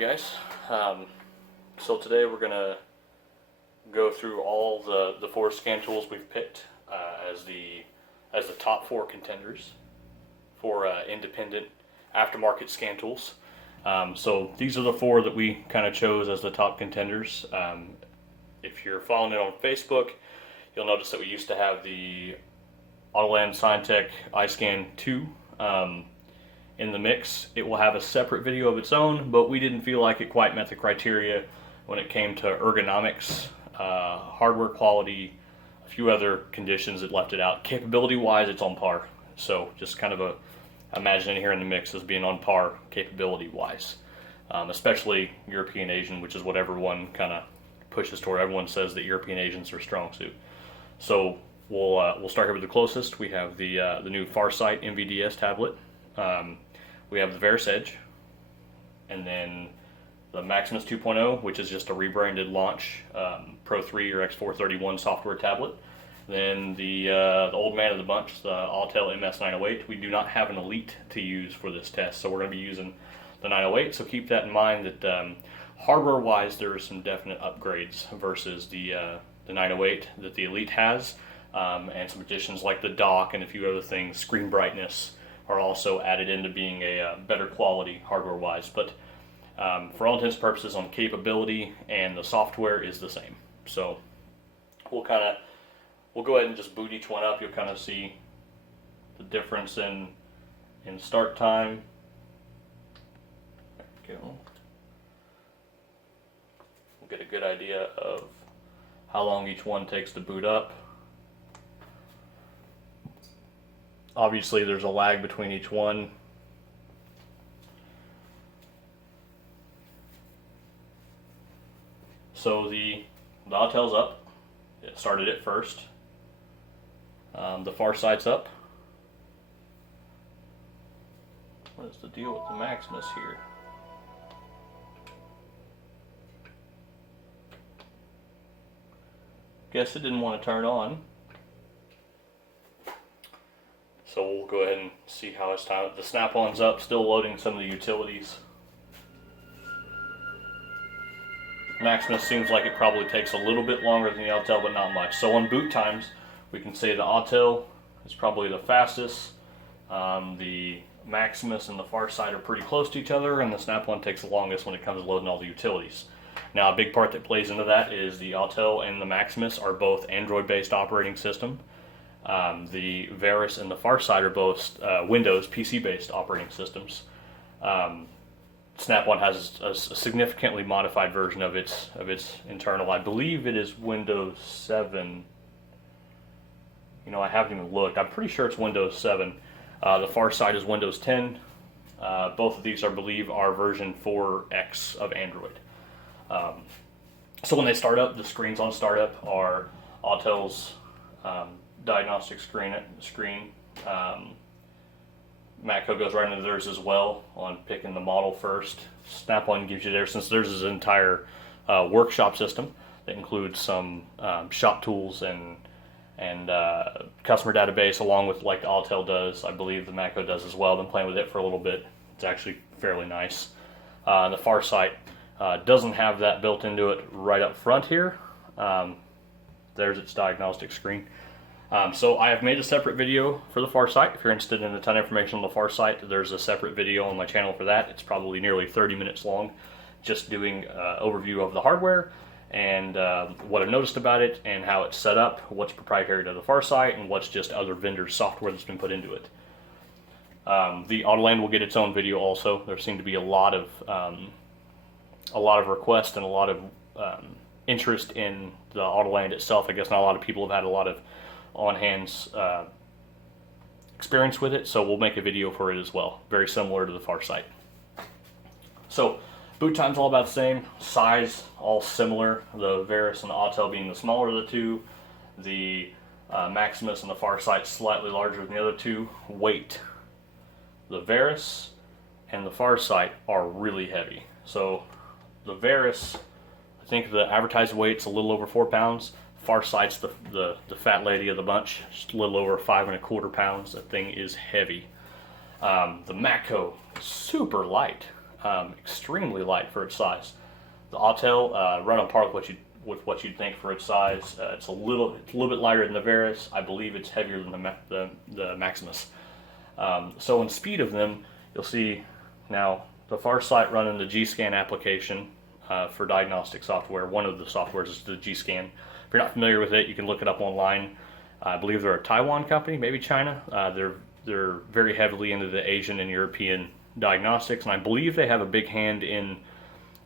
guys. So today we're gonna go through all the four scan tools we've picked as the top four contenders for independent aftermarket scan tools. So these are the four that we kind of chose as the top contenders. If you're following it on Facebook, you'll notice that we used to have the Autel Hantek iScan 2 in the mix. It will have a separate video of its own, but we didn't feel like it quite met the criteria when it came to ergonomics, hardware quality, a few other conditions that left it out. Capability wise, it's on par. So just kind of imagine it here in the mix as being on par capability wise, especially European Asian, which is what everyone kind of pushes toward. Everyone says that European Asians are strong suit. So we'll start here with the closest. We have the new Farsight MVDS tablet. We have the Veris Edge, and then the Maximus 2.0, which is just a rebranded launch Pro 3 or X431 software tablet. Then the old man of the bunch, the Autel MS908. We do not have an Elite to use for this test, so we're going to be using the 908. So keep that in mind that hardware-wise, there are some definite upgrades versus the 908 that the Elite has, and some additions like the dock and a few other things. Screen brightness are also added into being a better quality hardware-wise, but for all intents and purposes on capability and the software is the same. So we'll go ahead and just boot each one up. You'll kind of see the difference in start time. There we go. We'll get a good idea of how long each one takes to boot up. Obviously there's a lag between each one. So the Autel's up. It started it first. The Farsight's up. What is the deal with the Maximus here? Guess it didn't want to turn on. So we'll go ahead and see how it's time. The snap-on's up, still loading some of the utilities. Maximus seems like it probably takes a little bit longer than the Autel, but not much. So on boot times, we can say the Autel is probably the fastest. The Maximus and the Farsight are pretty close to each other, and the Snap-on takes the longest when it comes to loading all the utilities. Now, a big part that plays into that is the Autel and the Maximus are both Android-based operating system. The Veris and the Farsight are both Windows PC-based operating systems. Snap-on has a significantly modified version of its internal. I believe it is Windows 7. You know, I haven't even looked. I'm pretty sure it's Windows 7. The Farsight is Windows 10. Both of these, I believe, are version 4X of Android. So when they start up, the screens on startup are Autel's diagnostic screen. Matco goes right into theirs as well on picking the model first. Snap-on gives you there, since theirs is an entire workshop system that includes some shop tools and customer database, along with like the Autel does. I believe the Matco does as well. I've been playing with it for a little bit. It's actually fairly nice. The Farsight doesn't have that built into it right up front here. There's its diagnostic screen. So I have made a separate video for the Farsight. If you're interested in a ton of information on the Farsight, there's a separate video on my channel for that. It's probably nearly 30 minutes long, just doing an overview of the hardware and what I've noticed about it and how it's set up, what's proprietary to the Farsight, and what's just other vendors' software that's been put into it. The Autel will get its own video also. There seem to be a lot of requests and a lot of interest in the Autel itself. I guess not a lot of people have had a lot of on-hands experience with it, so we'll make a video for it as well, very similar to the Farsight. So boot time's all about the same, size all similar, the Veris and the Autel being the smaller of the two, the Maximus and the Farsight slightly larger than the other two. Weight, the Veris and the Farsight are really heavy. So the Veris, I think the advertised weight's a little over 4 pounds. Farsight's the fat lady of the bunch, just a little over 5¼ pounds. That thing is heavy. The Matco, super light. extremely light for its size. The Autel right on par with what you'd think for its size. It's a little bit lighter than the Verus. I believe it's heavier than the Maximus. So in speed of them, you'll see now the Farsight running the G-Scan application for diagnostic software. One of the softwares is the G-Scan. If you're not familiar with it, you can look it up online. I believe they're a Taiwan company, maybe China. They're very heavily into the Asian and European diagnostics, and I believe they have a big hand in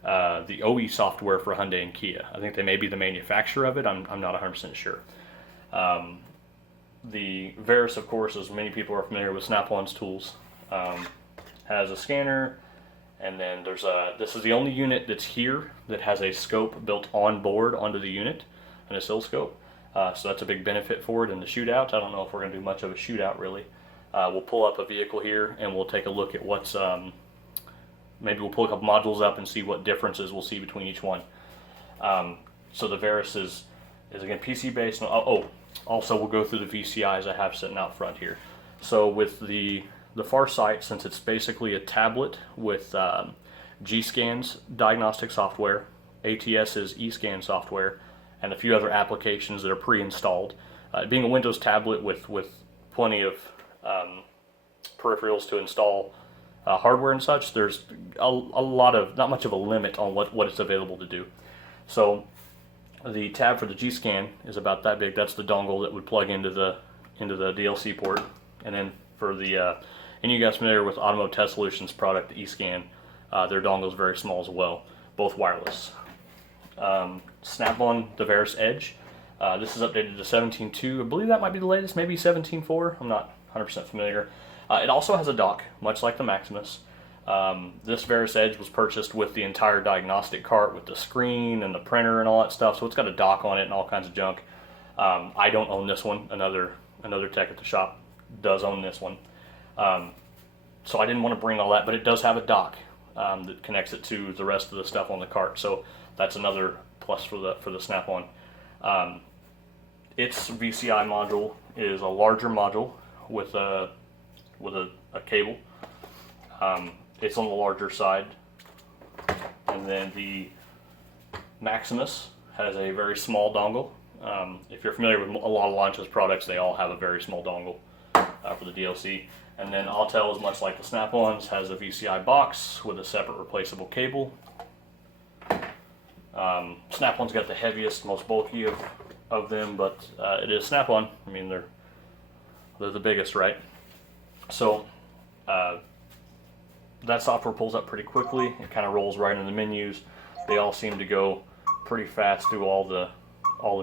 the OE software for Hyundai and Kia. I think they may be the manufacturer of it. I'm not 100% sure. The Verus, of course, as many people are familiar with Snap-on's tools, has a scanner, and then this is the only unit that's here that has a scope built on board onto the unit, an oscilloscope. So that's a big benefit for it in the shootout. I don't know if we're going to do much of a shootout really. We'll pull up a vehicle here and we'll take a look at what's, maybe we'll pull a couple modules up and see what differences we'll see between each one. So the Verus is again PC based. Also we'll go through the VCIs I have sitting out front here. So with the Farsight, since it's basically a tablet with G-Scan's diagnostic software, ATS's eScan software, and a few other applications that are pre-installed. Being a Windows tablet with plenty of peripherals to install hardware and such, there's not much of a limit on what it's available to do. So the tab for the G-Scan is about that big. That's the dongle that would plug into the DLC port. And then for the any of you guys familiar with Automotive Test Solutions product, the eScan, their dongle is very small as well, both wireless. Snap-on the Verus Edge. This is updated to 17.2. I believe that might be the latest, maybe 17.4. I'm not 100% familiar. It also has a dock, much like the Maximus. This Verus Edge was purchased with the entire diagnostic cart with the screen and the printer and all that stuff, so it's got a dock on it and all kinds of junk. I don't own this one. Another tech at the shop does own this one. So I didn't want to bring all that, but it does have a dock that connects it to the rest of the stuff on the cart. So that's another plus for the Snap-on. Its VCI module is a larger module with a cable. It's on the larger side, and then the Maximus has a very small dongle. If you're familiar with a lot of Launch's products, they all have a very small dongle for the DLC. And then Autel is much like the Snap-ons, has a VCI box with a separate replaceable cable. Snap-on's got the heaviest, most bulky of them, but it is Snap-on. I mean, they're the biggest, right? So that software pulls up pretty quickly. It kind of rolls right into the menus. They all seem to go pretty fast through all the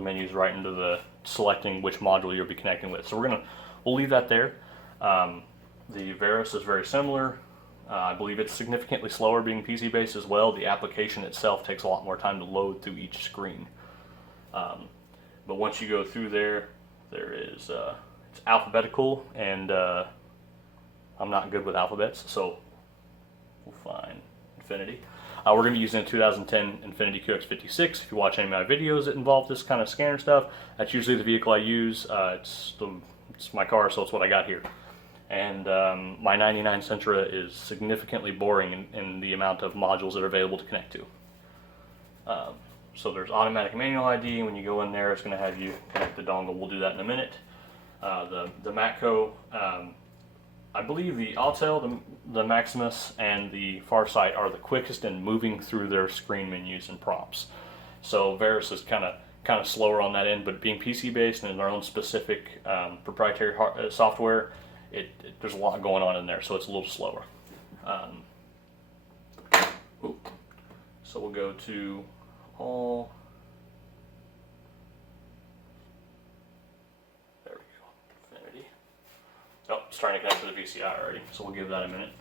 menus right into the selecting which module you'll be connecting with. So we'll leave that there. The Verus is very similar. I believe it's significantly slower being PC based as well. The application itself takes a lot more time to load through each screen. But once you go through there is it's alphabetical, and I'm not good with alphabets, so we'll find Infinity. We're going to be using a 2010 Infinity QX56. If you watch any of my videos that involve this kind of scanner stuff, that's usually the vehicle I use. It's my car, so it's what I got here. And my 99 Sentra is significantly boring in the amount of modules that are available to connect to. So there's automatic manual ID. When you go in there, it's going to have you connect the dongle. We'll do that in a minute. The Matco, I believe the Autel, the Maximus, and the Farsight are the quickest in moving through their screen menus and prompts. So Verus is kind of slower on that end, but being PC based and in their own specific proprietary software, there's a lot going on in there, so it's a little slower. So we'll go to all. There we go. Infinity. Oh, it's trying to connect to the VCI already, so we'll give that a minute.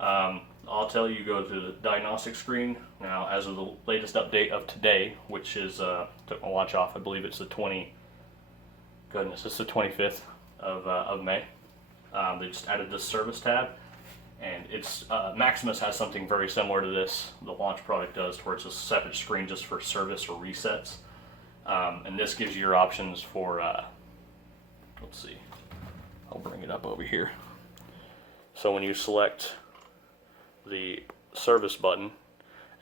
I'll tell you, go to the diagnostic screen. Now, as of the latest update of today, which is, took my watch off, I believe it's the 25th of May. They just added this service tab, and it's Maximus has something very similar to this. The launch product does, where it's a separate screen just for service or resets. And this gives you your options for, let's see, I'll bring it up over here. So when you select the service button,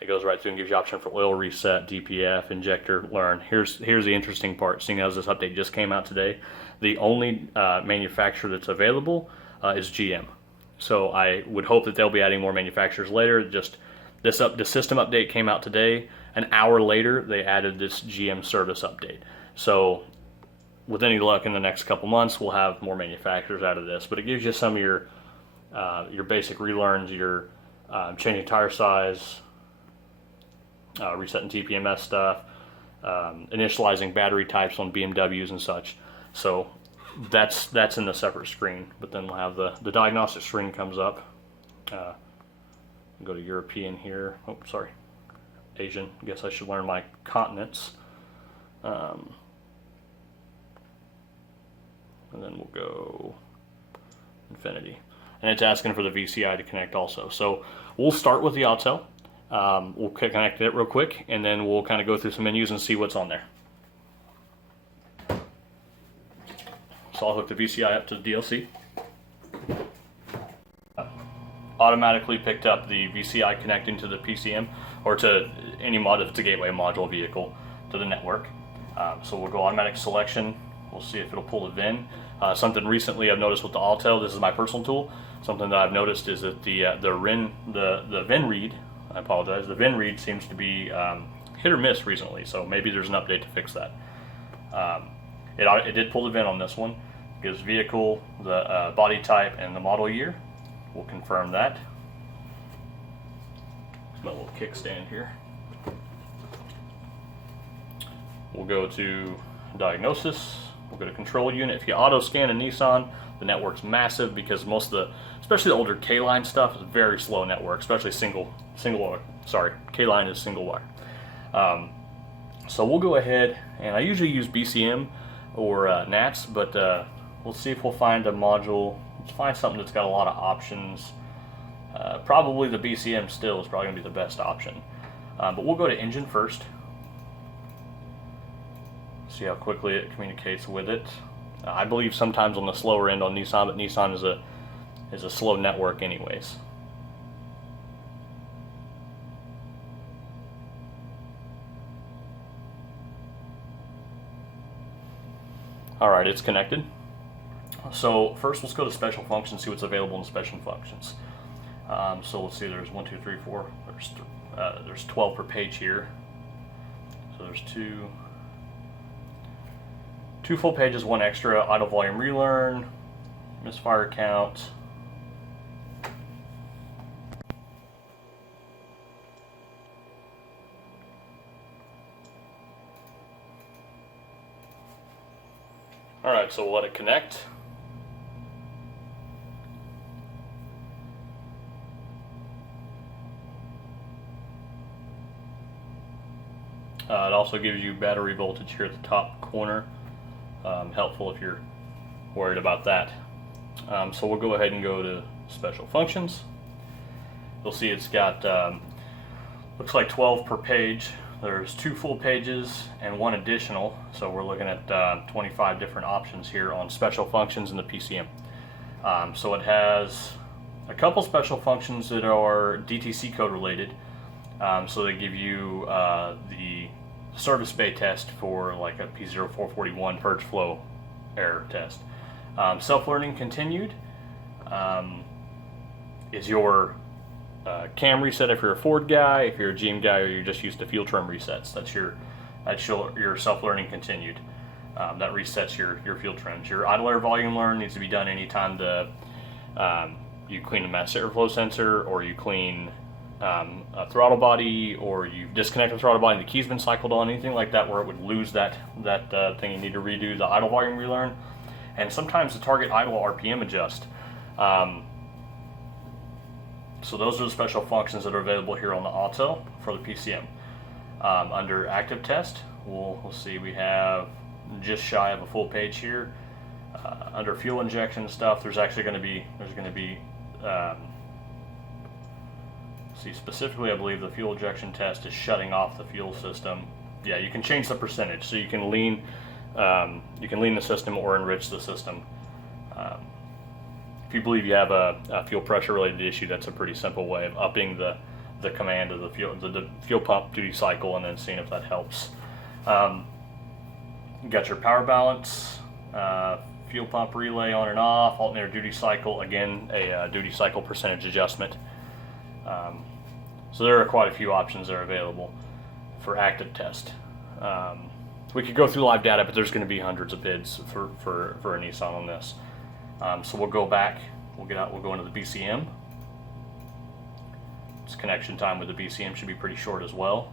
it goes right through and gives you option for oil reset, DPF, injector, learn. Here's the interesting part. Seeing as this update just came out today, the only manufacturer that's available is GM. So I would hope that they'll be adding more manufacturers later. Just the system update came out today. An hour later, they added this GM service update. So with any luck, in the next couple months, we'll have more manufacturers out of this. But it gives you some of your basic relearns, your changing tire size, resetting TPMS stuff, initializing battery types on BMWs and such. So that's in the separate screen. But then we'll have the diagnostic screen comes up. Go to European here. Oh, sorry, Asian. I guess I should learn my continents. And then we'll go infinity. And it's asking for the VCI to connect also. So we'll start with the Autel. We'll connect it real quick, and then we'll kind of go through some menus and see what's on there. So I'll hook the VCI up to the DLC. Automatically picked up the VCI connecting to the PCM, or to any mod if it's a gateway module vehicle, to the network. So we'll go automatic selection. We'll see if it'll pull the VIN. Something recently I've noticed with the Autel, this is my personal tool, something that I've noticed is that the VIN read, I apologize, the VIN read seems to be hit or miss recently, so maybe there's an update to fix that. It did pull the VIN on this one. It gives vehicle, the body type, and the model year. We'll confirm that. My little kickstand here. We'll go to diagnosis. We'll go to control unit. If you auto scan a Nissan, the network's massive because most of the, especially the older K-line stuff, is a very slow network, especially single wire. Sorry, K-line is single wire. So we'll go ahead, and I usually use Bcam or NATS, but we'll see if we'll find a module. Let's find something that's got a lot of options. Probably the Bcam still is probably going to be the best option. But we'll go to engine first. See how quickly it communicates with it. I believe sometimes on the slower end on Nissan, but Nissan is a slow network anyways. Alright, it's connected. So first let's go to special functions, see what's available in special functions. So let's see, there's 1, 2, 3, 4, there's 12 per page here. So there's two full pages, one extra, idle volume relearn, misfire count. Alright, so we'll let it connect. It also gives you battery voltage here at the top corner. Helpful if you're worried about that. So we'll go ahead and go to special functions. You'll see it's got looks like 12 per page. There's 2 full pages and 1 additional, so we're looking at 25 different options here on special functions in the PCM. So it has a couple special functions that are DTC code related. So they give you the service bay test for like a P0441 purge flow error test. Self-learning continued is your cam reset if you're a Ford guy, if you're a GM guy, or you're just used to fuel trim resets. That's your self-learning continued. That resets your fuel trims. Your idle air volume learn needs to be done anytime you clean a mass airflow sensor, or you clean a throttle body, or you disconnect the throttle body and the key's been cycled on, anything like that where it would lose that thing. You need to redo the idle volume relearn, and sometimes the target idle RPM adjust. So those are the special functions that are available here on the Autel for the PCM. Under active test, we'll see we have just shy of a full page here. Under fuel injection stuff, there's going to be see, specifically I believe the fuel injection test is shutting off the fuel system. Yeah, you can change the percentage, so you can lean the system or enrich the system. If you believe you have a fuel pressure related issue, that's a pretty simple way of upping the the command of the fuel pump duty cycle, and then seeing if that helps. You got your power balance, fuel pump relay on and off, alternator duty cycle, again a duty cycle percentage adjustment. So there are quite a few options that are available for active test. We could go through live data, but there's going to be hundreds of bids for a Nissan on this. So we'll go back, we'll go into the Bcam. Its connection time with the Bcam should be pretty short as well.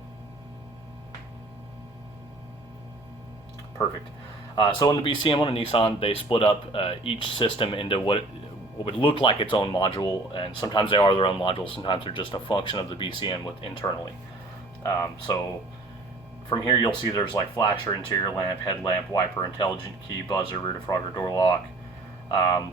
Perfect. So in the Bcam on a Nissan, they split up each system into what would look like its own module, and sometimes they are their own modules, sometimes they're just a function of the Bcam internally. So from here you'll see there's like flasher, interior lamp, headlamp, wiper, intelligent key, buzzer, rear defrogger, door lock,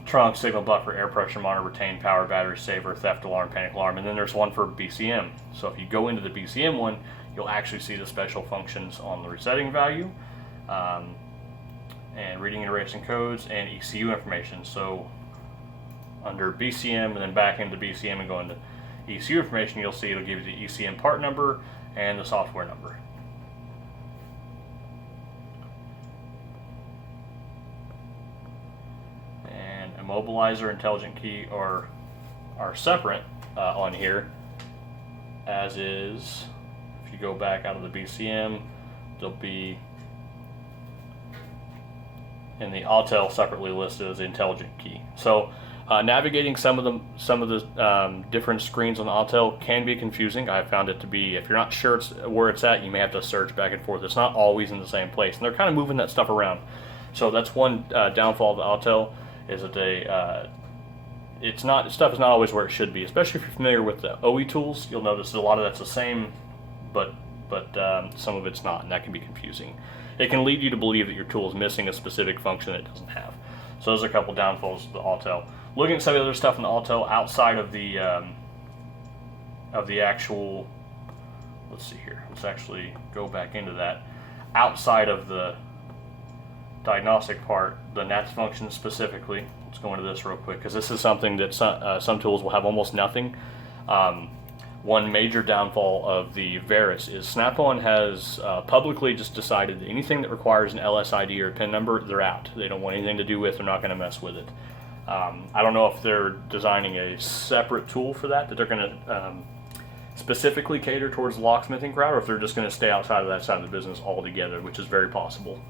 trunk, signal buffer, air pressure monitor, retained power, battery saver, theft alarm, panic alarm, and then there's one for Bcam. So if you go into the Bcam one, you'll actually see the special functions on the resetting value, and reading and erasing codes, and ECU information. So under Bcam and then back into Bcam and go into ECU information, you'll see it'll give you the ECM part number and the software number. And Immobilizer, intelligent key are separate on here, as is, if you go back out of the Bcam, they'll be in the Autel separately listed as the intelligent key. So navigating some of the different screens on Autel can be confusing. I found it to be, if you're not sure where it's at, you may have to search back and forth. It's not always in the same place, and they're kind of moving that stuff around. So that's one downfall of the Autel, is that stuff is not always where it should be. Especially if you're familiar with the OE tools, you'll notice that a lot of that's the same, but some of it's not, and that can be confusing. It can lead you to believe that your tool is missing a specific function it doesn't have. So those are a couple downfalls of the Autel. Looking at some of the other stuff in the Autel outside of the actual, let's see here, let's actually go back into that. Outside of the diagnostic part, the NATS function specifically, let's go into this real quick, because this is something that some tools will have almost nothing. One major downfall of the Veris is Snap-on has publicly just decided that anything that requires an LSID or a PIN number, they're out. They don't want anything to do with, they're not going to mess with it. I don't know if they're designing a separate tool for that they're going to specifically cater towards the locksmithing crowd, or if they're just going to stay outside of that side of the business altogether, which is very possible.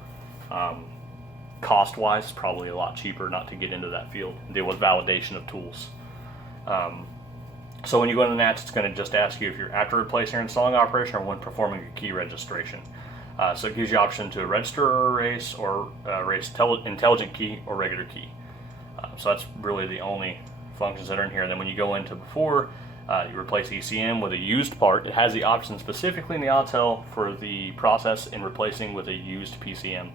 Cost-wise, probably a lot cheaper not to get into that field and deal with validation of tools. So when you go into NATS, it's going to just ask you if you're after replacing or installing operation or when performing a key registration. So it gives you option to register or erase intelligent key or regular key. So that's really the only functions that are in here. And then when you go into before, you replace ECM with a used part. It has the option specifically in the Autel for the process in replacing with a used PCM.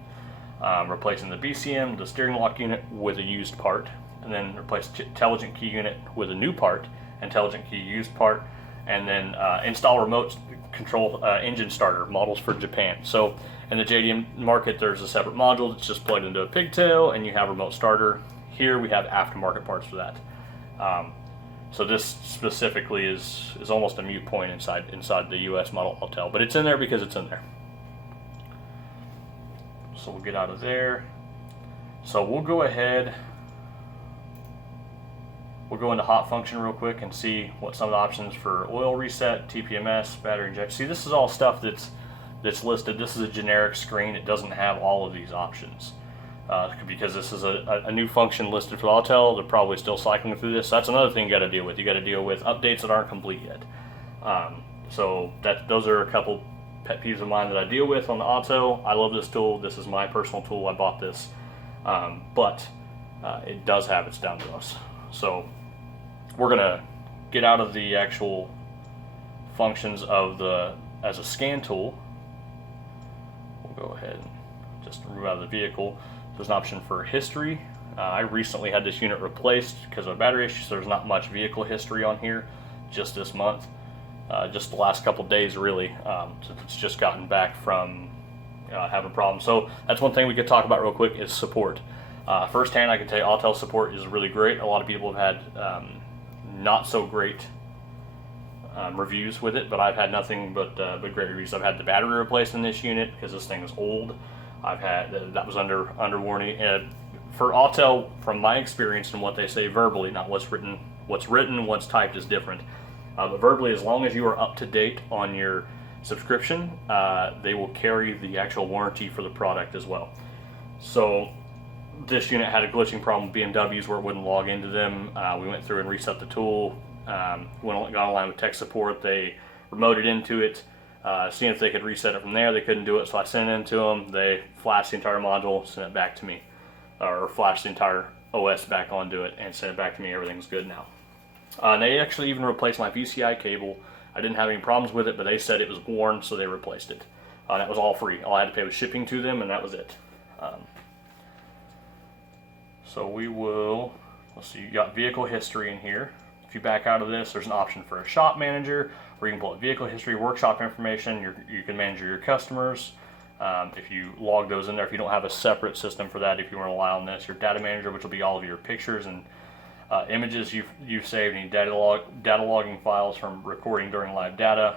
Replacing the Bcam, the steering lock unit, with a used part, and then replace intelligent key unit with a new part, intelligent key used part, and then install remote control engine starter models for Japan. So in the JDM market, there's a separate module that's just plugged into a pigtail, and you have remote starter. Here we have aftermarket parts for that. So this specifically is almost a mute point inside the US model Autel, but it's in there because it's in there. So we'll get out of there. So we'll go ahead. We'll go into hot function real quick and see what some of the options for oil reset, TPMS, battery injection. See, this is all stuff that's listed. This is a generic screen. It doesn't have all of these options because this is a new function listed for the Autel. They're probably still cycling through this. So that's another thing you got to deal with. You got to deal with updates that aren't complete yet. So those are a couple pet peeves of mine that I deal with on the Autel. I love this tool. This is my personal tool. I bought this, but it does have its down to us. So we're gonna get out of the actual functions of as a scan tool. We'll go ahead and just remove out of the vehicle. There's an option for history. I recently had this unit replaced because of a battery issue, so there's not much vehicle history on here just this month. Just the last couple days, really, since it's just gotten back from having problems. So that's one thing we could talk about real quick is support. Firsthand, I can tell you Autel support is really great. A lot of people have had not so great reviews with it, but I've had nothing but great reviews. I've had the battery replaced in this unit because this thing is old. I've had that was under warranty. For Autel, from my experience and what they say verbally, not what's written, what's typed is different. But verbally, as long as you are up to date on your subscription, they will carry the actual warranty for the product as well. So this unit had a glitching problem with BMWs where it wouldn't log into them. We went through and reset the tool, got online with tech support. They remoted into it, seeing if they could reset it from there. They couldn't do it, so I sent it in to them. They flashed the entire module, sent it back to me, or flashed the entire OS back onto it and sent it back to me. Everything's good now. And they actually even replaced my PCI cable. I didn't have any problems with it, but they said it was worn, so they replaced it. That was all free. All I had to pay was shipping to them, and that was it. So we will, let's see, you got vehicle history in here. If you back out of this, there's an option for a shop manager where you can pull up vehicle history, workshop information. You can manage your customers. If you log those in there, if you don't have a separate system for that, if you want to rely on this, your data manager, which will be all of your pictures and images you've saved, any data logging files from recording during live data,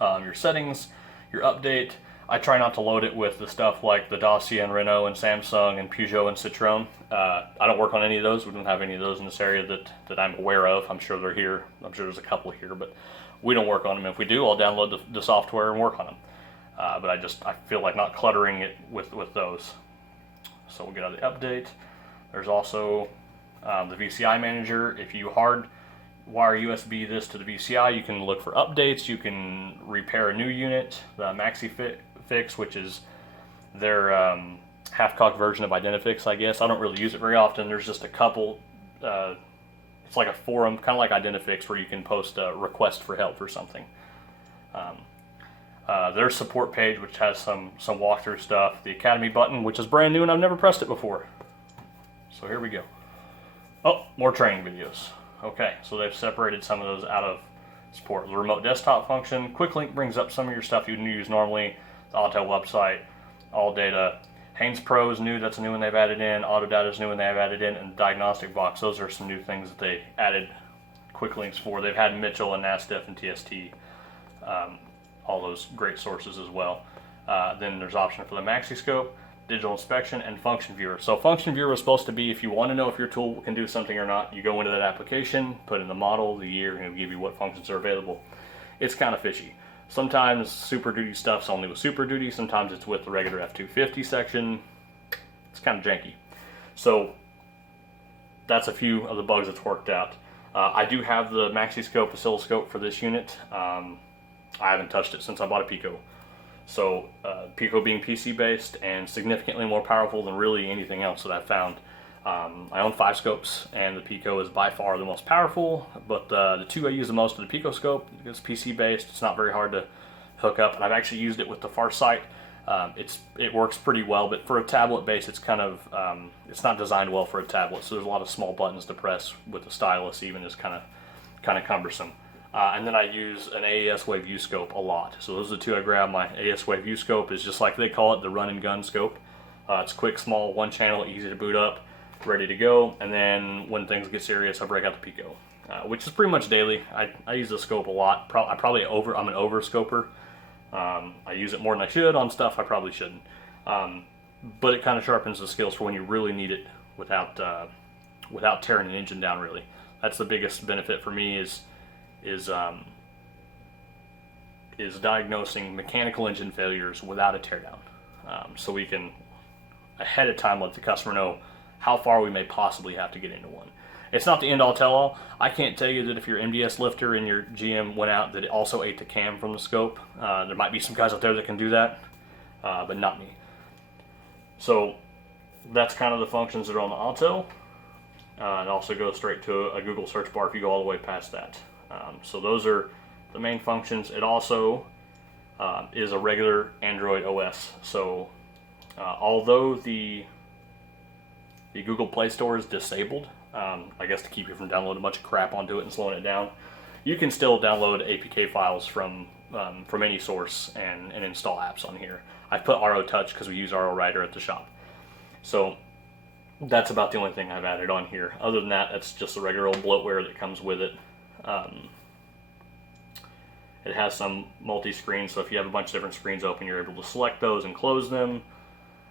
your settings, your update. I try not to load it with the stuff like the Dacia and Renault and Samsung and Peugeot and Citroen. I don't work on any of those. We don't have any of those in this area that I'm aware of. I'm sure they're here. I'm sure there's a couple here, but we don't work on them. If we do, I'll download the software and work on them. But I feel like not cluttering it with those. So we'll get out of the update. There's also the VCI manager. If you hardwire USB this to the VCI, you can look for updates. You can repair a new unit. The MaxiFix, which is their half-cocked version of Identifix, I guess. I don't really use it very often. There's just a couple. It's like a forum, kind of like Identifix, where you can post a request for help for something. Their support page, which has some walkthrough stuff. The Academy button, which is brand new and I've never pressed it before. So here we go. Oh, more training videos. Okay, so they've separated some of those out of support. The remote desktop function. Quick Link brings up some of your stuff you'd use normally. The Autel website, all data. Haynes Pro is new, that's a new one they've added in. Autodata is new one they've added in. And Diagnostic Box, those are some new things that they added quick links for. They've had Mitchell and NASDEF and TST, all those great sources as well. Then there's option for the MaxiScope, digital inspection, and function viewer. So function viewer is supposed to be, if you want to know if your tool can do something or not, you go into that application, put in the model, the year, and it'll give you what functions are available. It's kind of fishy. Sometimes Super Duty stuff's only with Super Duty, sometimes it's with the regular F250 section. It's kind of janky. So that's a few of the bugs that's worked out. I do have the MaxiScope oscilloscope for this unit. I haven't touched it since I bought a Pico. So Pico being PC based and significantly more powerful than really anything else that I've found. I own 5 scopes and the Pico is by far the most powerful, but the two I use the most are the PicoScope. It's PC based, it's not very hard to hook up, and I've actually used it with the Farsight. It works pretty well, but for a tablet base it's kind of, it's not designed well for a tablet, so there's a lot of small buttons to press with the stylus even is kind of cumbersome. And then I use an AESWave Uscope a lot. So those are the two I grab. My AESWave Uscope is just like they call it, the run and gun scope. It's quick, small, one channel, easy to boot up, ready to go. And then when things get serious, I break out the Pico, which is pretty much daily. I use the scope a lot. I'm an over-scoper. I use it more than I should on stuff I probably shouldn't. But it kind of sharpens the skills for when you really need it without tearing an engine down, really. That's the biggest benefit for me is diagnosing mechanical engine failures without a teardown. So we can ahead of time let the customer know how far we may possibly have to get into one. It's not the end all tell all. I can't tell you that if your MDS lifter and your GM went out that it also ate the cam from the scope. There might be some guys out there that can do that, but not me. So that's kind of the functions that are on the Autel. It also goes straight to a Google search bar if you go all the way past that. So those are the main functions. It also is a regular Android OS. So although the Google Play Store is disabled, I guess to keep you from downloading a bunch of crap onto it and slowing it down, you can still download APK files from any source and install apps on here. I've put RO Touch because we use RO Writer at the shop. So that's about the only thing I've added on here. Other than that, it's just the regular old bloatware that comes with it. It has some multi-screen, so if you have a bunch of different screens open, you're able to select those and close them.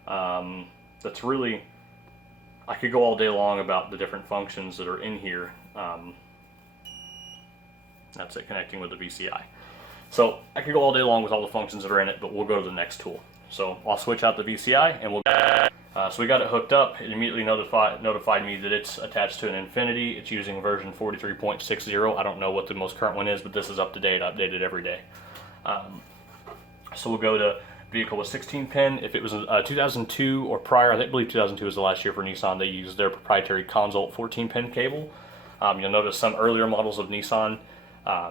That's really, I could go all day long about the different functions that are in here. That's it, connecting with the VCI. So I could go all day long with all the functions that are in it, but we'll go to the next tool. So I'll switch out the VCI and we'll so we got it hooked up. It immediately notified me that it's attached to an Infinity. It's using version 43.60. I don't know what the most current one is, but this is up to date, updated every day. So we'll go to vehicle with 16 pin. If it was 2002 or prior, I believe 2002 was the last year for Nissan, they used their proprietary Consult 14 pin cable. You'll notice some earlier models of Nissan,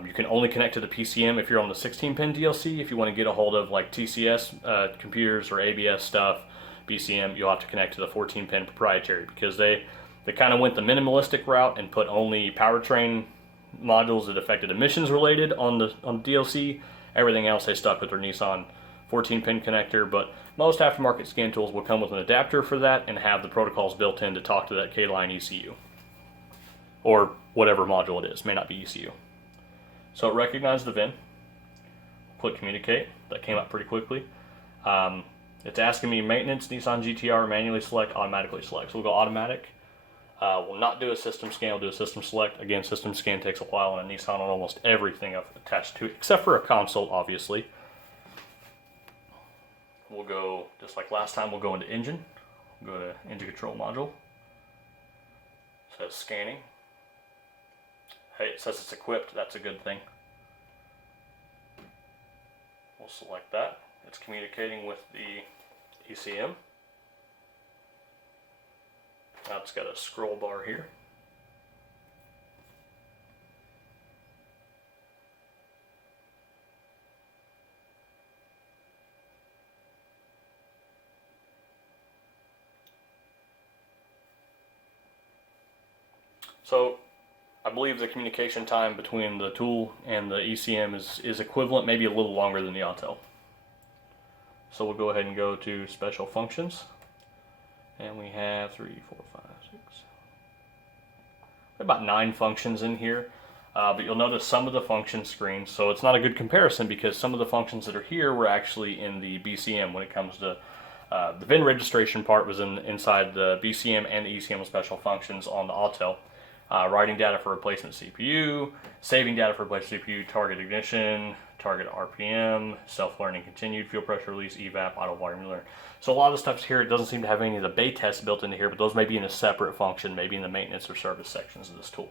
you can only connect to the PCM if you're on the 16 pin DLC. If you want to get a hold of like TCS computers or ABS stuff, Bcam, you'll have to connect to the 14 pin proprietary, because they kind of went the minimalistic route and put only powertrain modules that affected emissions related on the DLC. Everything else they stuck with their Nissan 14 pin connector, but most aftermarket scan tools will come with an adapter for that and have the protocols built in to talk to that K-line ECU or whatever module it is. May not be ECU. So it recognized the VIN. Click communicate. That came up pretty quickly. It's asking me maintenance, Nissan GTR, manually select, automatically select. So we'll go automatic. We'll not do a system scan, we'll do a system select. Again, system scan takes a while on a Nissan on almost everything I've attached to it, except for a console, obviously. We'll go, just like last time, we'll go into engine. We'll go to engine control module. It says scanning. Hey, it says it's equipped, that's a good thing. We'll select that. It's communicating with the ECM. Now it's got a scroll bar here. So I believe the communication time between the tool and the ECM is equivalent, maybe a little longer than the Autel. So we'll go ahead and go to special functions, and we have 3, 4, 5, 6, about 9 functions in here. But you'll notice some of the function screens, so it's not a good comparison because some of the functions that are here were actually in the Bcam. When it comes to the VIN registration part was inside the Bcam and the ECM special functions on the Autel. Writing data for replacement CPU, saving data for replacement CPU, target ignition, target RPM, self-learning continued, fuel pressure release, evap, auto volume learn. So a lot of the stuff's here. It doesn't seem to have any of the bay tests built into here, but those may be in a separate function, maybe in the maintenance or service sections of this tool.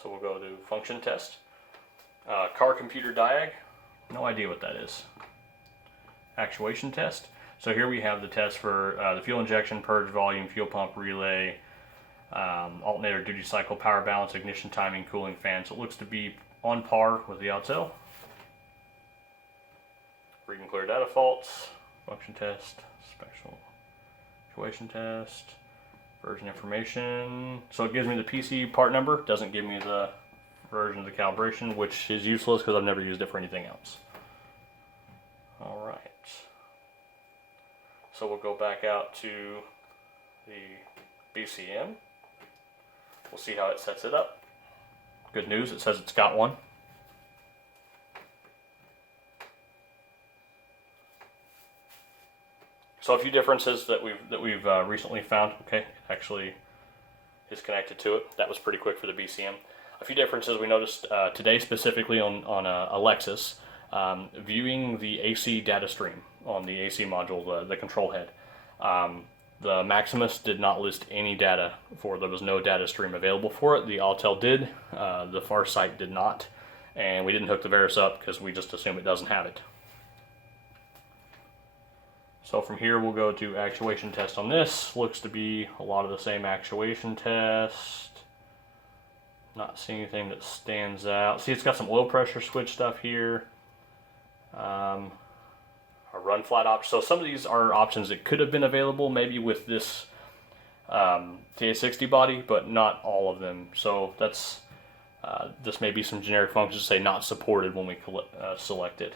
So we'll go to function test. Car computer diag, no idea what that is. Actuation test. So here we have the test for the fuel injection, purge volume, fuel pump relay, alternator duty cycle, power balance, ignition timing, cooling fan. So it looks to be on par with the Autel. Read and clear data faults, function test, special actuation test, version information. So it gives me the PC part number, doesn't give me the version of the calibration, which is useless because I've never used it for anything else. All right. So we'll go back out to the Bcam. We'll see how it sets it up. Good news, it says it's got one. So a few differences that we've recently found. Okay, it actually is connected to it. That was pretty quick for the Bcam. A few differences we noticed today, specifically on a Lexus, viewing the AC data stream on the AC module, the control head. The Maximus did not list any data for it. There was no data stream available for it. The Autel did, the Farsight did not, and we didn't hook the Verus up because we just assume it doesn't have it. So from here we'll go to actuation test on this. Looks to be a lot of the same actuation test. Not seeing anything that stands out. See, it's got some oil pressure switch stuff here. A run flat option. So some of these are options that could have been available maybe with this TA60 body, but not all of them. So that's this may be some generic functions say not supported when we select it.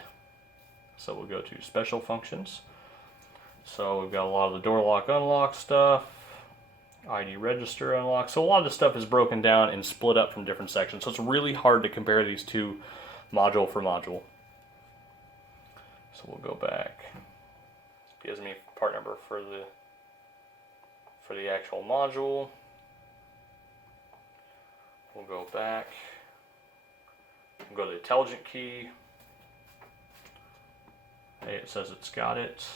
So we'll go to special functions. So we've got a lot of the door lock unlock stuff. ID register unlock. So a lot of the stuff is broken down and split up from different sections. So it's really hard to compare these two module for module. So we'll go back. It gives me part number for the actual module. We'll go back. We'll go to the intelligent key. Hey, it says it's got it.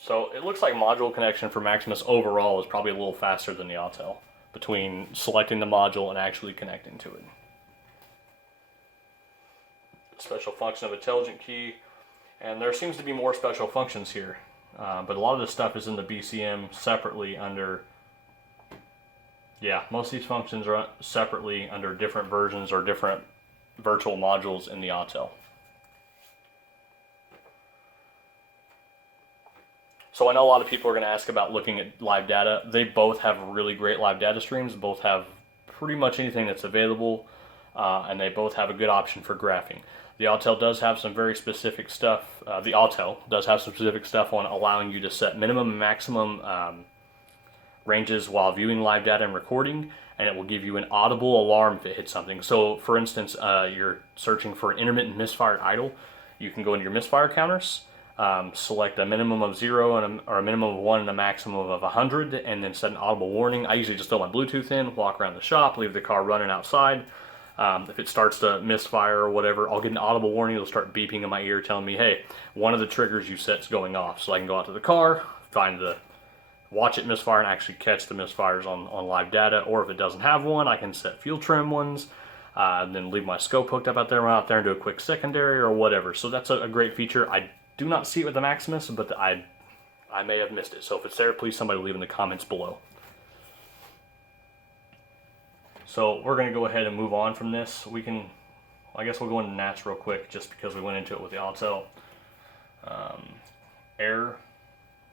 So it looks like module connection for Maximus overall is probably a little faster than the Autel between selecting the module and actually connecting to it. Special function of intelligent key, and there seems to be more special functions here, but a lot of this stuff is in the Bcam separately under, most of these functions are separately under different versions or different virtual modules in the Autel. So I know a lot of people are going to ask about looking at live data. They both have really great live data streams, both have pretty much anything that's available, and they both have a good option for graphing. The Autel does have some very specific stuff. The Autel does have some specific stuff on allowing you to set minimum and maximum ranges while viewing live data and recording, and it will give you an audible alarm if it hits something. So for instance, you're searching for an intermittent misfire idle, you can go into your misfire counters, select a minimum of 0 or a minimum of 1 and a maximum of 100, and then set an audible warning. I usually just throw my Bluetooth in, walk around the shop, leave the car running outside. If it starts to misfire or whatever, I'll get an audible warning. It'll start beeping in my ear telling me, hey, one of the triggers you set's going off. So I can go out to the car, watch it misfire and actually catch the misfires on live data. Or if it doesn't have one, I can set fuel trim ones, and then leave my scope hooked up out there, run out there and do a quick secondary or whatever. So that's a great feature. I do not see it with the Maximus, but I may have missed it. So if it's there, please somebody leave in the comments below. So we're going to go ahead and move on from this. I guess we'll go into NATs real quick just because we went into it with the Autel. Error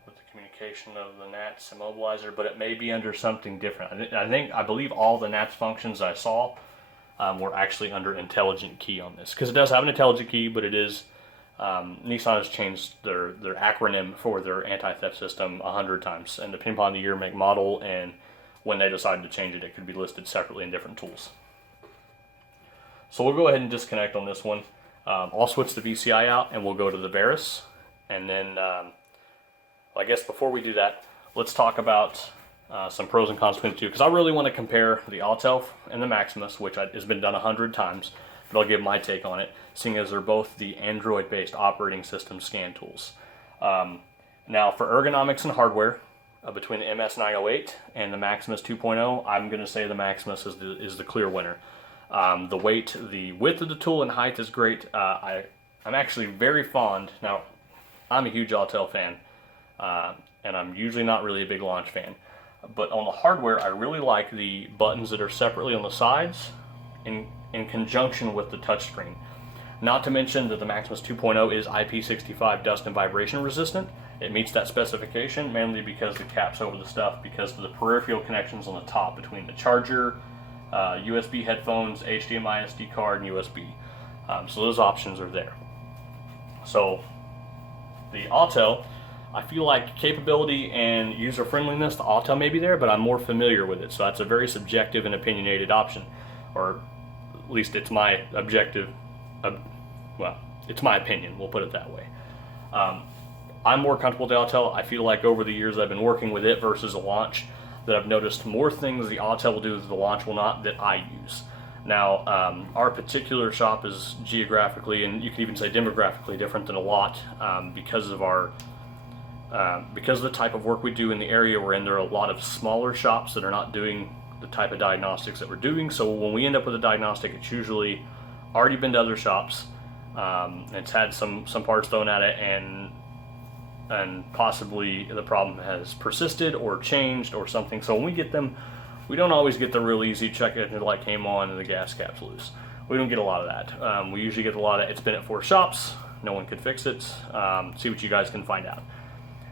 with the communication of the NATs Immobilizer, but it may be under something different. I believe all the NATs functions I saw were actually under intelligent key on this, because it does have an intelligent key, but it is Nissan has changed their acronym for their anti-theft system 100 times, and depending upon the year, make, model, and when they decided to change it, it could be listed separately in different tools. So we'll go ahead and disconnect on this one. I'll switch the VCI out and we'll go to the Varus. And then I guess before we do that, let's talk about some pros and cons between the two, because I really want to compare the Autel and the Maximus, which has been done 100 times, but I'll give my take on it, seeing as they're both the Android-based operating system scan tools. Now for ergonomics and hardware, between the MS908 and the Maximus 2.0, I'm going to say the Maximus is the clear winner. The width of the tool and height is great. I'm actually very fond. Now, I'm a huge Autel fan, and I'm usually not really a big launch fan. But on the hardware, I really like the buttons that are separately on the sides in conjunction with the touchscreen. Not to mention that the Maximus 2.0 is IP65 dust and vibration resistant. It meets that specification mainly because the cap's over the stuff, because of the peripheral connections on the top between the charger, USB headphones, HDMI SD card, and USB. So those options are there. So the Autel, I feel like capability and user friendliness, the Autel may be there, but I'm more familiar with it. So that's a very subjective and opinionated option, or at least it's my objective. Well, it's my opinion, we'll put it that way. I'm more comfortable with the Autel. I feel like over the years I've been working with it versus a launch, that I've noticed more things the Autel will do that the launch will not, that I use. Now, our particular shop is geographically, and you can even say demographically, different than a lot, because of the type of work we do in the area we're in. There are a lot of smaller shops that are not doing the type of diagnostics that we're doing. So when we end up with a diagnostic, it's usually already been to other shops. It's had some parts thrown at it, and possibly the problem has persisted or changed or something. So when we get them, we don't always get the real easy check it, the light came on and the gas cap's loose. We don't get a lot of that. We usually get a lot of, it's been at 4 shops, no one could fix it. See what you guys can find out.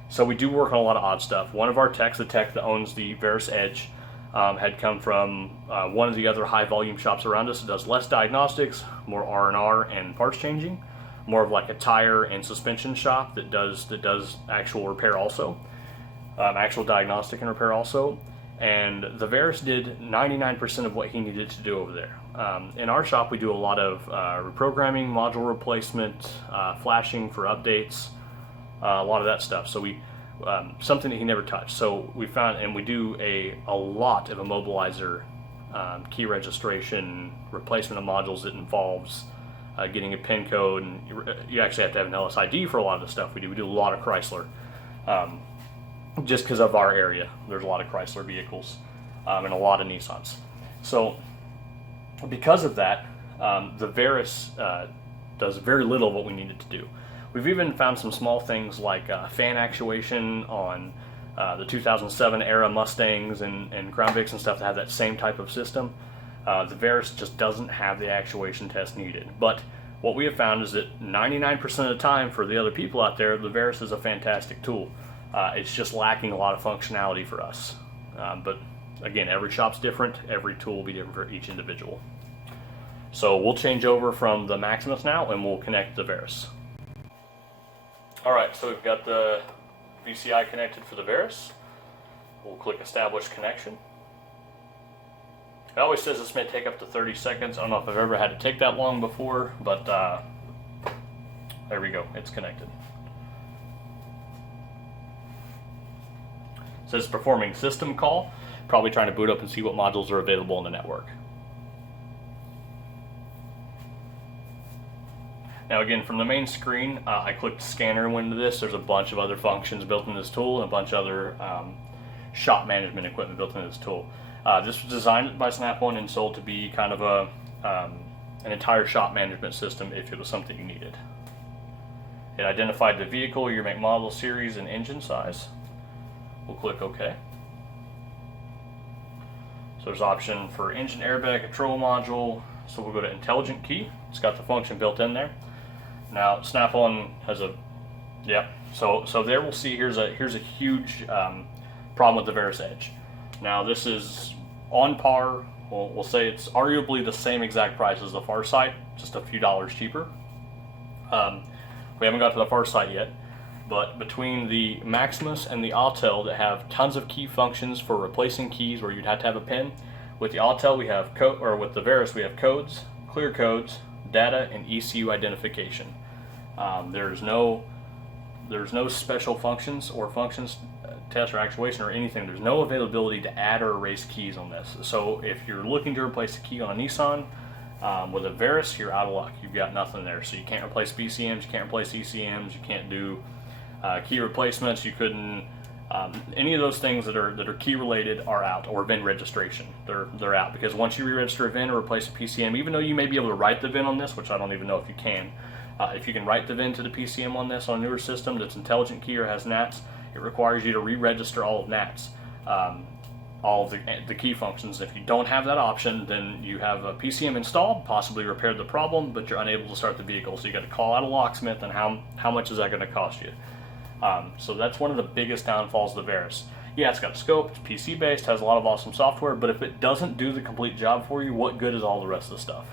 So we do work on a lot of odd stuff. One of our techs, the tech that owns the Varus Edge, had come from one of the other high volume shops around us. It does less diagnostics, more R&R and parts changing, more of like a tire and suspension shop that does actual repair also, actual diagnostic and repair also. And the Veris did 99% of what he needed to do over there. In our shop, we do a lot of reprogramming, module replacement, flashing for updates, a lot of that stuff. So we something that he never touched. So we found, and we do a lot of Immobilizer key registration, replacement of modules that involves getting a pin code, and you actually have to have an LSID for a lot of the stuff we do. We do a lot of Chrysler. Just because of our area, there's a lot of Chrysler vehicles and a lot of Nissans. So because of that, the Veris does very little of what we need it to do. We've even found some small things like fan actuation on the 2007 era Mustangs and Crown Vics and stuff that have that same type of system. The Veris just doesn't have the actuation test needed. But what we have found is that 99% of the time, for the other people out there, the Veris is a fantastic tool. It's just lacking a lot of functionality for us. But again, every shop's different. Every tool will be different for each individual. So we'll change over from the Maximus now, and we'll connect the Veris. All right, so we've got the VCI connected for the Veris. We'll click Establish Connection. It always says this may take up to 30 seconds. I don't know if I've ever had to take that long before, but there we go. It's connected. It says performing system call, probably trying to boot up and see what modules are available on the network. Now again, from the main screen, I clicked scanner and went into this. There's a bunch of other functions built in this tool and a bunch of other shop management equipment built into this tool. This was designed by Snap-on and sold to be kind of an entire shop management system if it was something you needed. It identified the vehicle, your make, model, series, and engine size. We'll click OK. So there's option for engine airbag control module. So we'll go to intelligent key. It's got the function built in there. Now Snap-on has a, so there we'll see here's a huge problem with the Veris Edge. Now this is on par, we'll say it's arguably the same exact price as the Farsight, just a few dollars cheaper. We haven't got to the Farsight yet, but between the Maximus and the Autel that have tons of key functions for replacing keys where you'd have to have a pin, with the Autel we have with the Veris we have codes, clear codes, data, and ECU identification. There's no special functions or functions test or actuation or anything. There's no availability to add or erase keys on this. So if you're looking to replace a key on a Nissan with a Veris, you're out of luck. You've got nothing there. So you can't replace BCMs, you can't replace ECMs, you can't do key replacements. You couldn't any of those things that are key related are out, or VIN registration. They're out, because once you re-register a VIN or replace a PCM, even though you may be able to write the VIN on this, which I don't even know if you can write the VIN to the PCM on this on a newer system that's intelligent key or has NATs, it requires you to re-register all of NATs, all of the key functions. If you don't have that option, then you have a PCM installed, possibly repaired the problem, but you're unable to start the vehicle. So you got to call out a locksmith, and how much is that going to cost you? So that's one of the biggest downfalls of the Veris. Yeah, it's got a scope, it's PC based, has a lot of awesome software, but if it doesn't do the complete job for you, what good is all the rest of the stuff?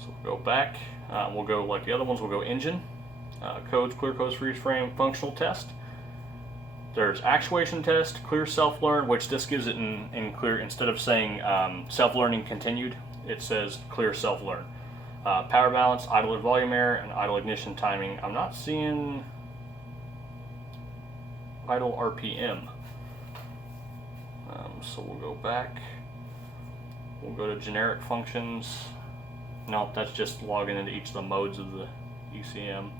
So we'll go back, we'll go like the other ones, we'll go engine, codes, clear codes for each frame, functional test. There's actuation test, clear self-learn, which this gives it in clear, instead of saying self-learning continued, it says clear self-learn. Power balance, idler volume error, and idle ignition timing. I'm not seeing idle RPM. So we'll go back. We'll go to generic functions. No, that's just logging into each of the modes of the ECM.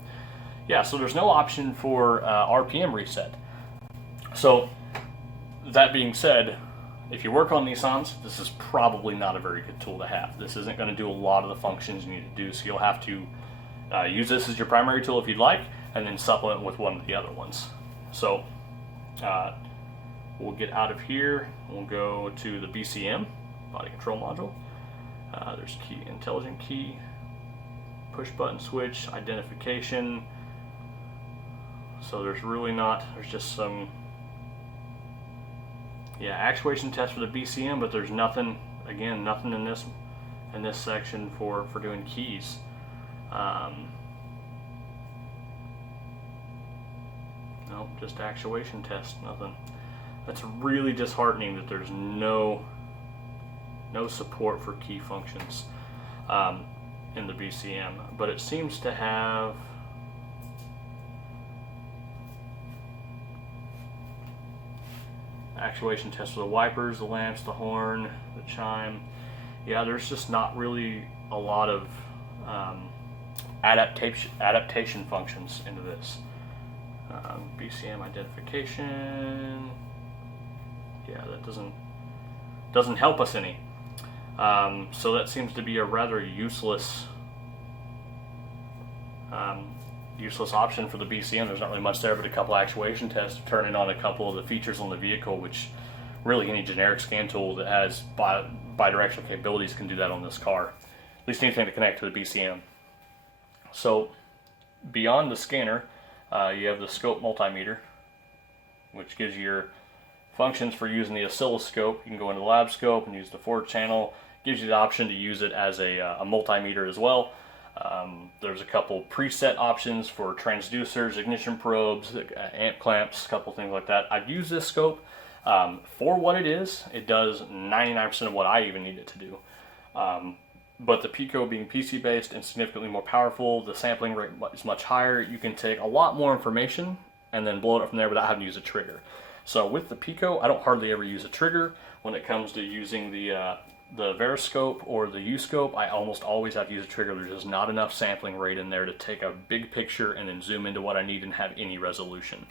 Yeah, so there's no option for RPM reset. So that being said, if you work on Nissans, this is probably not a very good tool to have. This isn't going to do a lot of the functions you need to do, so you'll have to use this as your primary tool if you'd like, and then supplement with one of the other ones. So we'll get out of here. We'll go to the BCM, body control module. There's key, intelligent key, push button switch, identification. So there's really not, there's just some, yeah, actuation test for the BCM, but there's nothing, again, nothing in this and this section for doing keys. Nope, just actuation test, nothing. That's really disheartening that there's no support for key functions in the Bcam, but it seems to have actuation test for the wipers, the lamps, the horn, the chime. Yeah, there's just not really a lot of adaptation functions into this. Bcam identification. Yeah, that doesn't help us any. So that seems to be a rather useless option for the Bcam. There's not really much there but a couple actuation tests turning on a couple of the features on the vehicle, which really any generic scan tool that has bidirectional capabilities can do that on this car. At least anything to connect to the Bcam. So beyond the scanner, you have the scope multimeter, which gives you your functions for using the oscilloscope. You can go into the lab scope and use the 4-channel. Gives you the option to use it as a multimeter as well. There's a couple preset options for transducers, ignition probes, amp clamps, a couple things like that. I've used this scope for what it is. It does 99% of what I even need it to do. But the Pico being PC based and significantly more powerful, the sampling rate is much higher. You can take a lot more information and then blow it up from there without having to use a trigger. So with the Pico, I don't hardly ever use a trigger. When it comes to using the Veriscope or the Uscope, I almost always have to use a trigger. There's just not enough sampling rate in there to take a big picture and then zoom into what I need and have any resolution.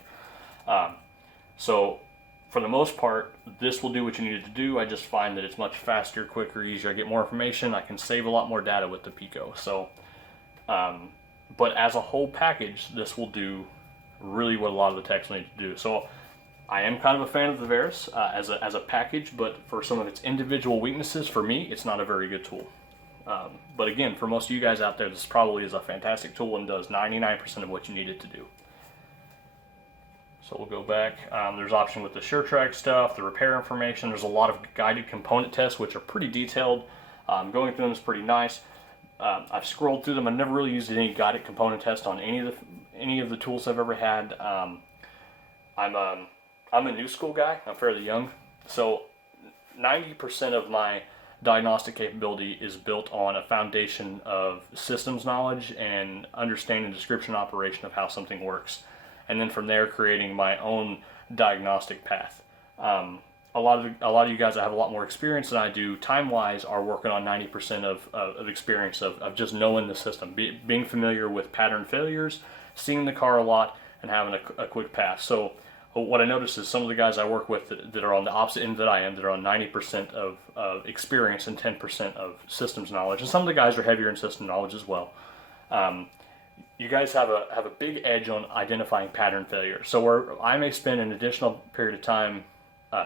So for the most part, this will do what you need it to do. I just find that it's much faster, quicker, easier. I get more information. I can save a lot more data with the Pico. So, but as a whole package, this will do really what a lot of the techs need to do. So I am kind of a fan of the Veris as a package, but for some of its individual weaknesses, for me, it's not a very good tool. But again, for most of you guys out there, this probably is a fantastic tool and does 99% of what you need it to do. So we'll go back. There's option with the SureTrack stuff, the repair information. There's a lot of guided component tests, which are pretty detailed. Going through them is pretty nice. I've scrolled through them. I've never really used any guided component test on any of the tools I've ever had. I'm a new school guy. I'm fairly young, so 90% of my diagnostic capability is built on a foundation of systems knowledge and understanding description and operation of how something works, and then from there creating my own diagnostic path. A lot of you guys that have a lot more experience than I do, time-wise, are working on 90% of experience of just knowing the system, being familiar with pattern failures, seeing the car a lot, and having a quick pass. So what I noticed is some of the guys I work with that are on the opposite end that I am, that are on 90% of experience and 10% of systems knowledge, and some of the guys are heavier in system knowledge as well. You guys have a big edge on identifying pattern failure. So where I may spend an additional period of time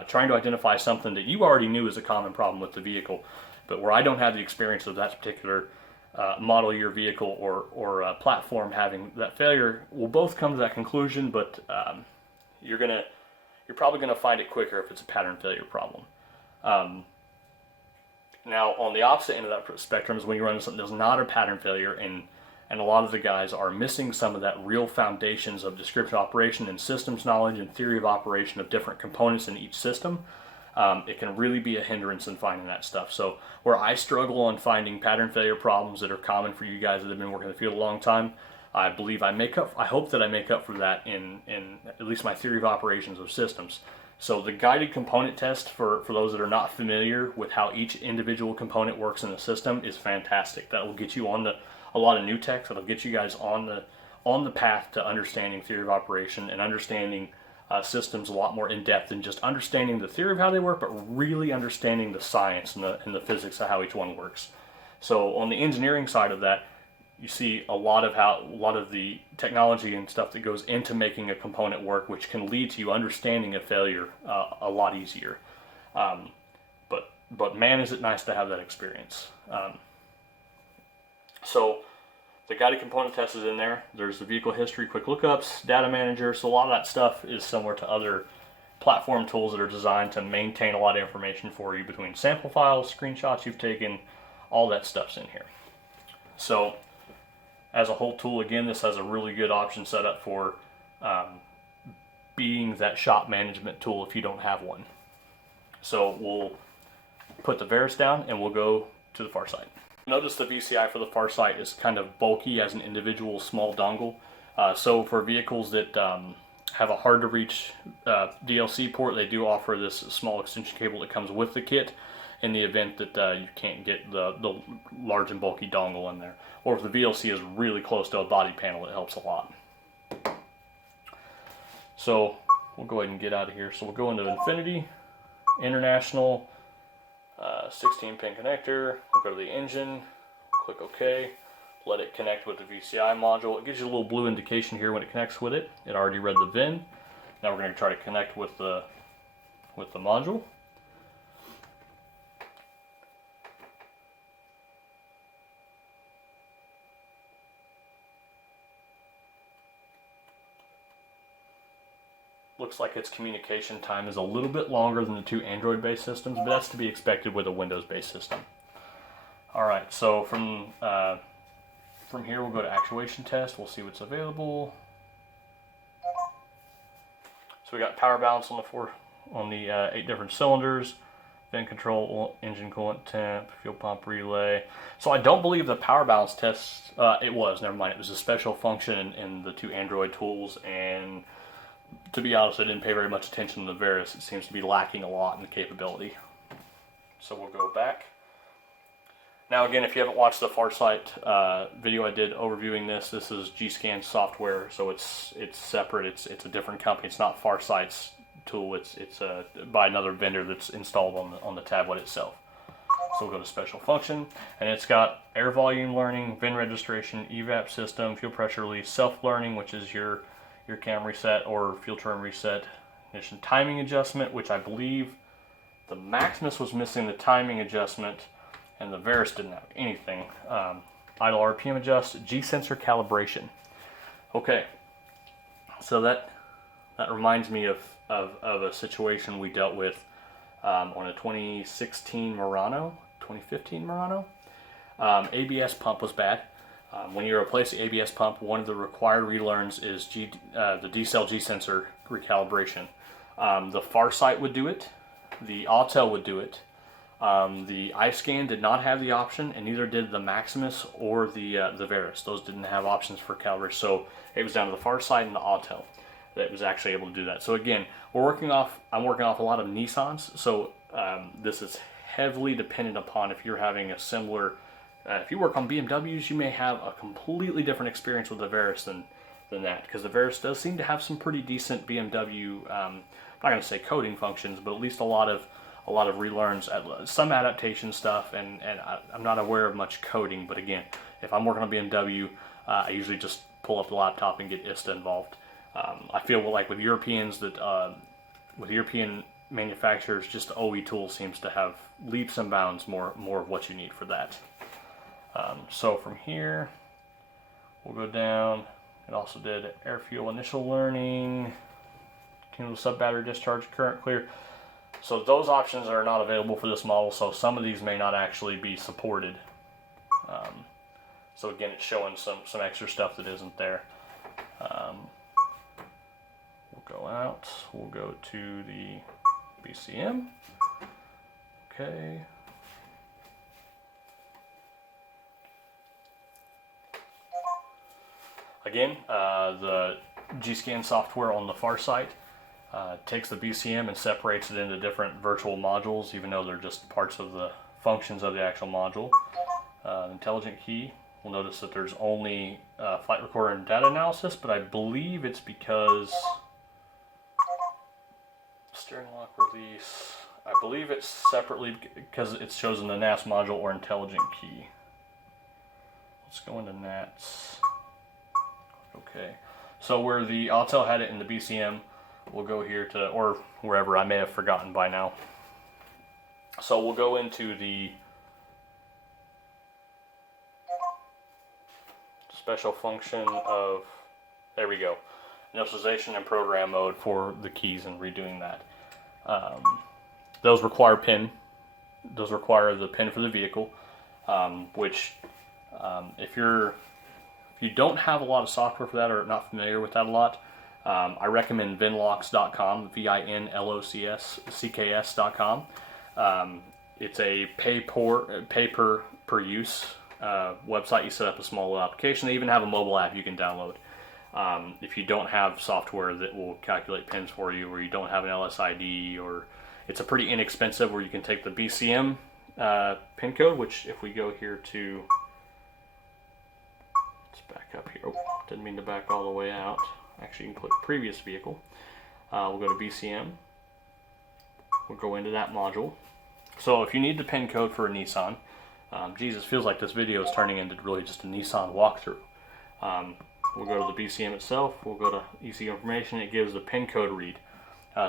trying to identify something that you already knew is a common problem with the vehicle, but where I don't have the experience of that particular model year vehicle or platform having that failure, we'll both come to that conclusion, but you're probably gonna find it quicker if it's a pattern failure problem. Now, on the opposite end of that spectrum is when you run into something that's not a pattern failure, and a lot of the guys are missing some of that real foundations of description operation and systems knowledge and theory of operation of different components in each system. It can really be a hindrance in finding that stuff. So where I struggle on finding pattern failure problems that are common for you guys that have been working in the field a long time, I hope that I make up for that in at least my theory of operations of systems. So the guided component test for those that are not familiar with how each individual component works in the system is fantastic. That will get you on a lot of new techs. That'll get you guys on the path to understanding theory of operation and understanding systems a lot more in depth than just understanding the theory of how they work, but really understanding the science and the physics of how each one works. So on the engineering side of that, you see a lot of the technology and stuff that goes into making a component work, which can lead to you understanding a failure a lot easier. But man, is it nice to have that experience. So the guided component test is in there. There's the vehicle history, quick lookups, data manager. So a lot of that stuff is similar to other platform tools that are designed to maintain a lot of information for you between sample files, screenshots you've taken, all that stuff's in here. So as a whole tool, again, this has a really good option set up for being that shop management tool if you don't have one. So we'll put the Verus down and we'll go to the Farsight. Notice the VCI for the Farsight is kind of bulky as an individual small dongle. So for vehicles that have a hard to reach DLC port, they do offer this small extension cable that comes with the kit in the event that you can't get the large and bulky dongle in there. Or if the VLC is really close to a body panel, it helps a lot. So we'll go ahead and get out of here. So we'll go into Infinity, International, 16-pin connector. We'll go to the engine, click OK, let it connect with the VCI module. It gives you a little blue indication here when it connects with it. It already read the VIN. Now we're going to try to connect with the module. Looks like its communication time is a little bit longer than the two Android-based systems, but that's to be expected with a Windows-based system. Alright, so from here we'll go to Actuation Test. We'll see what's available. So we got power balance on the 8 different cylinders, vent control, engine coolant temp, fuel pump relay. So I don't believe the power balance test, it was a special function in the two Android tools, and to be honest, I didn't pay very much attention to the Verus. It seems to be lacking a lot in the capability. So we'll go back. Now again, if you haven't watched the Farsight video I did overviewing this is G-Scan software, so it's separate. It's a different company. It's not Farsight's tool. It's by another vendor that's installed on the tablet itself. So we'll go to special function, and it's got air volume learning, VIN registration, evap system, fuel pressure release, self-learning, which is your cam reset or fuel turn reset, ignition timing adjustment, which I believe the Maximus was missing the timing adjustment, and the Verus didn't have anything. Idle RPM adjust, G-sensor calibration. Okay, so that reminds me of a situation we dealt with on a 2016 Murano, 2015 Murano. ABS pump was bad. When you replace the ABS pump, one of the required relearns is the D-cell G-sensor recalibration. The Farsight would do it. The Autel would do it. The iScan did not have the option, and neither did the Maximus or the Verus. Those didn't have options for calibration. So it was down to the Farsight and the Autel that was actually able to do that. So again, I'm working off a lot of Nissans. So this is heavily dependent upon if you're having a similar. If you work on BMWs, you may have a completely different experience with the Verus than that, because the Verus does seem to have some pretty decent BMW. I'm not going to say coding functions, but at least a lot of relearns, some adaptation stuff, and I'm not aware of much coding. But again, if I'm working on BMW, I usually just pull up the laptop and get ISTA involved. I feel like with Europeans with European manufacturers, just the OE tool seems to have leaps and bounds more of what you need for that. So from here, we'll go down. It also did air fuel initial learning, continual sub-battery discharge, current clear. So those options are not available for this model, so some of these may not actually be supported. So again, it's showing some extra stuff that isn't there. We'll go out, we'll go to the Bcam. Okay. Again, the G-Scan software on the Farsight takes the Bcam and separates it into different virtual modules, even though they're just parts of the functions of the actual module. Intelligent key, we'll notice that there's only flight recorder and data analysis, but I believe it's because steering lock release, I believe it's separately because it's chosen the NAS module or intelligent key. Let's go into NATS. Okay, so where the Autel had it in the Bcam, we'll go here to, or wherever, I may have forgotten by now. So we'll go into the special function of, there we go, initialization and program mode for the keys and redoing that. Those require PIN. Those require the PIN for the vehicle. which if you don't have a lot of software for that or not familiar with that a lot, I recommend Vinlocs.com, VINLOCS.com. It's a pay per use website. You set up a small little application. They even have a mobile app you can download. If you don't have software that will calculate pins for you, or you don't have an LSID, or it's a pretty inexpensive where you can take the Bcam pin code, which if we go here to, let's back up here. Oh, didn't mean to back all the way out. Actually, you can click previous vehicle. We'll go to Bcam. We'll go into that module. So if you need the pin code for a Nissan, Jesus, feels like this video is turning into really just a Nissan walkthrough. We'll go to the Bcam itself. We'll go to ECU information. It gives the pin code read.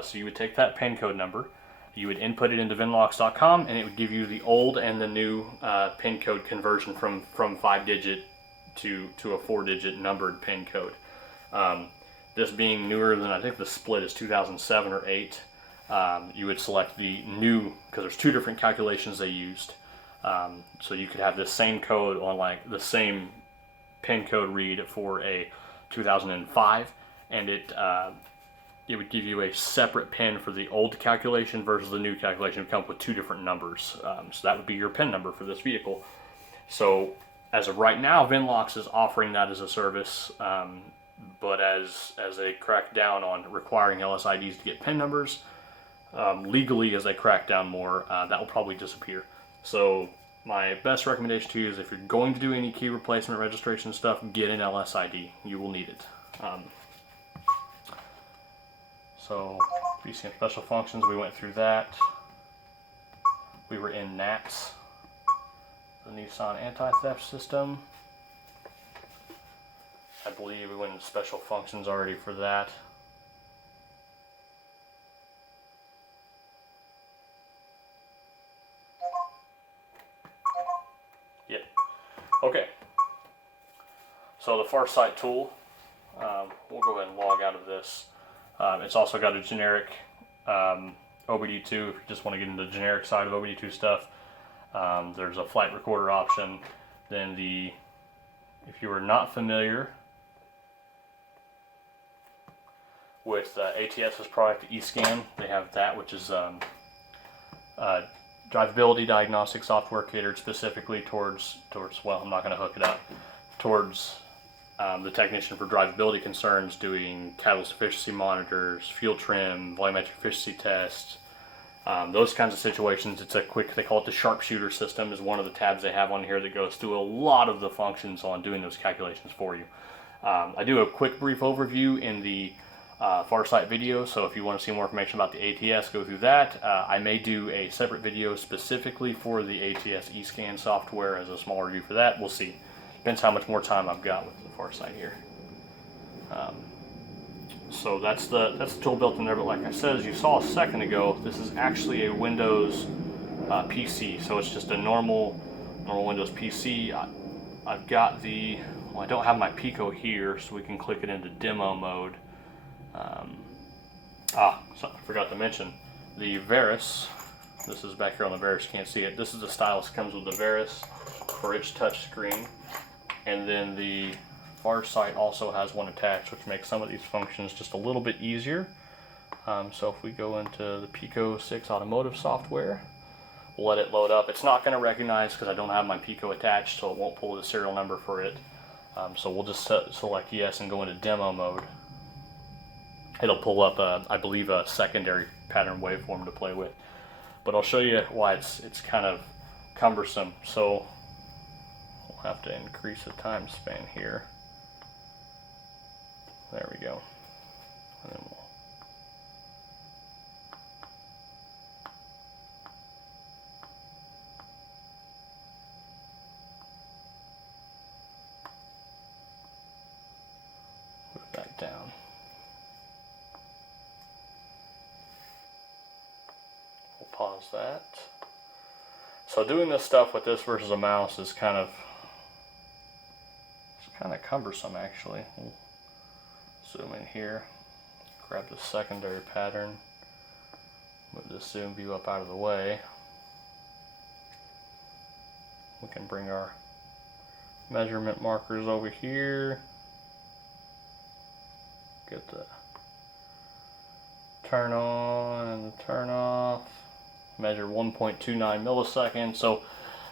So you would take that pin code number, you would input it into Vinlocs.com, and it would give you the old and the new pin code conversion from 5-digit to a 4-digit numbered pin code. This being newer than, I think the split is 2007 or 8, you would select the new, because there's 2 different calculations they used. So you could have the same code on like the same pin code read for a 2005, and it would give you a separate pin for the old calculation versus the new calculation. It would come with 2 different numbers. So that would be your pin number for this vehicle. So as of right now, Vinlocs is offering that as a service. But as they crack down on requiring LSIDs to get PIN numbers, legally as they crack down more, that will probably disappear. So my best recommendation to you is if you're going to do any key replacement registration stuff, get an LSID. You will need it. So Bcam special functions, we went through that. We were in NATS, the Nissan anti-theft system. I believe we went into special functions already for that. Yep. Okay. So the Farsight tool, we'll go ahead and log out of this. It's also got a generic OBD2 if you just want to get into the generic side of OBD2 stuff. There's a flight recorder option. Then if you are not familiar with ATS's product, eScan, they have that, which is drivability diagnostic software catered specifically towards, well, I'm not going to hook it up, towards the technician for drivability concerns, doing catalyst efficiency monitors, fuel trim, volumetric efficiency tests, those kinds of situations. It's a quick, they call it the sharpshooter system, is one of the tabs they have on here that goes through a lot of the functions on doing those calculations for you. I do a quick brief overview in the Farsight video, so if you want to see more information about the ATS, go through that. I may do a separate video specifically for the ATS eScan software as a small review for that. We'll see. Depends how much more time I've got with the Farsight here. So that's the tool built in there, but like I said, as you saw a second ago, this is actually a Windows PC, so it's just a normal Windows PC. I've got well, I don't have my Pico here, so we can click it into demo mode. So I forgot to mention the Veris. This is back here on the Veris, you can't see it. This is the stylus that comes with the Veris for its touch screen, and then the Farsight also has one attached, which makes some of these functions just a little bit easier. So if we go into the Pico 6 automotive software, we'll let it load up. It's not going to recognize because I don't have my Pico attached, so it won't pull the serial number for it. So we'll just select yes and go into demo mode. It'll pull up, I believe, a secondary pattern waveform to play with. But I'll show you why it's kind of cumbersome. So we'll have to increase the time span here. There we go. And then we'll move that down. We'll pause that. So doing this stuff with this versus a mouse is kind of cumbersome, actually. We'll zoom in here, grab the secondary pattern, move the zoom view up out of the way. We can bring our measurement markers over here. Get the turn on and the turn off. Measure 1.29 milliseconds. So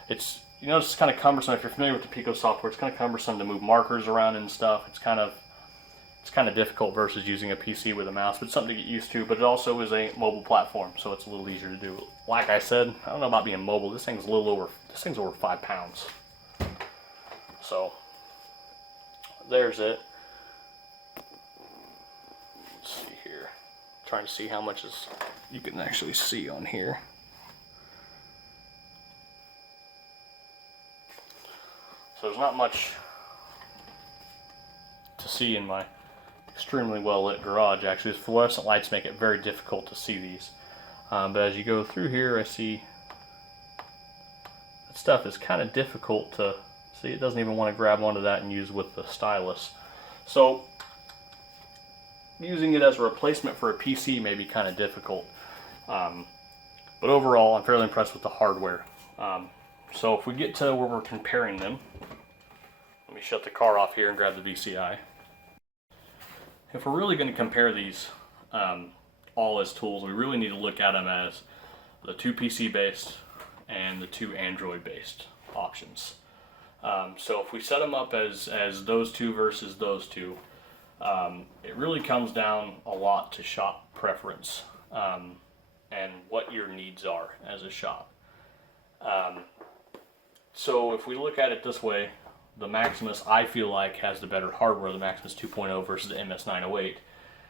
it's, you know, it's kind of cumbersome. If you're familiar with the Pico software, it's kind of cumbersome to move markers around and stuff. It's kind of difficult versus using a PC with a mouse, but it's something to get used to. But it also is a mobile platform, so it's a little easier to do. Like I said, I don't know about being mobile. This thing's over 5 pounds. So there's it. Let's see here. Trying to see how much you can actually see on here. So there's not much to see in my extremely well lit garage. Actually, the fluorescent lights make it very difficult to see these. But as you go through here, I see that stuff is kind of difficult to see. It doesn't even want to grab onto that and use with the stylus. So using it as a replacement for a PC may be kind of difficult. But overall, I'm fairly impressed with the hardware. So if we get to where we're comparing them, let me shut the car off here and grab the VCI. If we're really going to compare these all as tools, we really need to look at them as the 2 PC-based and the 2 Android-based options. So if we set them up as those two versus those two, it really comes down a lot to shop preference and what your needs are as a shop. So if we look at it this way, the Maximus, I feel like, has the better hardware, the Maximus 2.0 versus the MS908.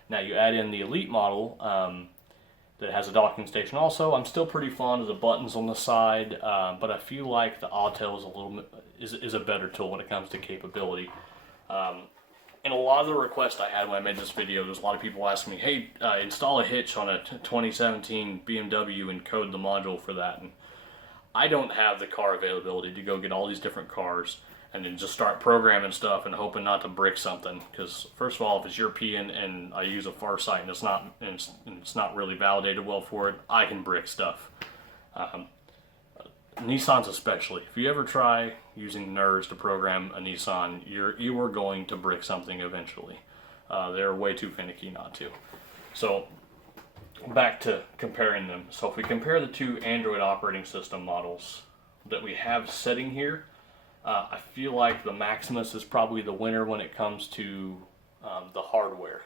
Now you add in the Elite model that has a docking station also. I'm still pretty fond of the buttons on the side, but I feel like the Autel is a better tool when it comes to capability. And a lot of the requests I had when I made this video, there's a lot of people asking me, hey, install a hitch on a 2017 BMW and code the module for that. And I don't have the car availability to go get all these different cars and then just start programming stuff and hoping not to brick something. Because first of all, if it's European and I use a Farsight and it's not really validated well for it, I can brick stuff. Nissans especially. If you ever try using nerds to program a Nissan, you are going to brick something eventually. They're way too finicky not to. So back to comparing them. So if we compare the 2 Android operating system models that we have sitting here, I feel like the Maximus is probably the winner when it comes to the hardware.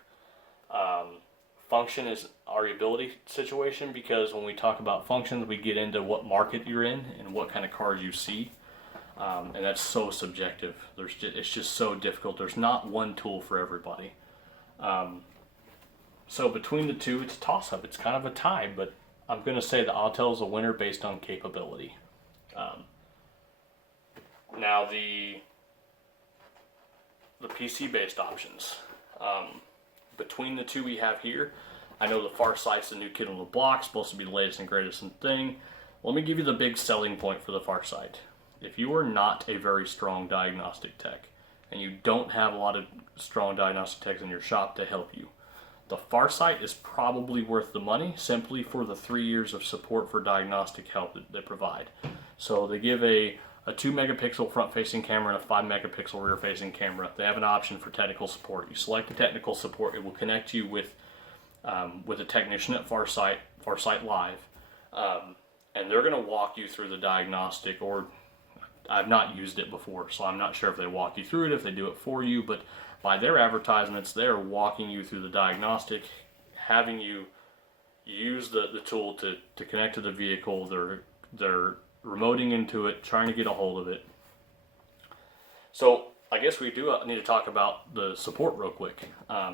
Function is our ability situation, because when we talk about functions, we get into what market you're in and what kind of cars you see. And that's so subjective. It's just so difficult. There's not one tool for everybody. So between the two, it's a toss-up. It's kind of a tie, but I'm going to say the Autel is a winner based on capability. Now the PC-based options. Between the two we have here, I know the Farsight's the new kid on the block, supposed to be the latest and greatest thing. Let me give you the big selling point for the Farsight. If you are not a very strong diagnostic tech, and you don't have a lot of strong diagnostic techs in your shop to help you, the Farsight is probably worth the money simply for the 3 years of support for diagnostic help that they provide. So they give a 2 megapixel front-facing camera and a 5 megapixel rear-facing camera. They have an option for technical support. You select the technical support, it will connect you with a technician at Farsight Live, and they're going to walk you through the diagnostic. Or I've not used it before, so I'm not sure if they walk you through it, if they do it for you, but by their advertisements, they're walking you through the diagnostic, having you use the tool to connect to the vehicle. They're remoting into it, trying to get a hold of it. So I guess we do need to talk about the support real quick.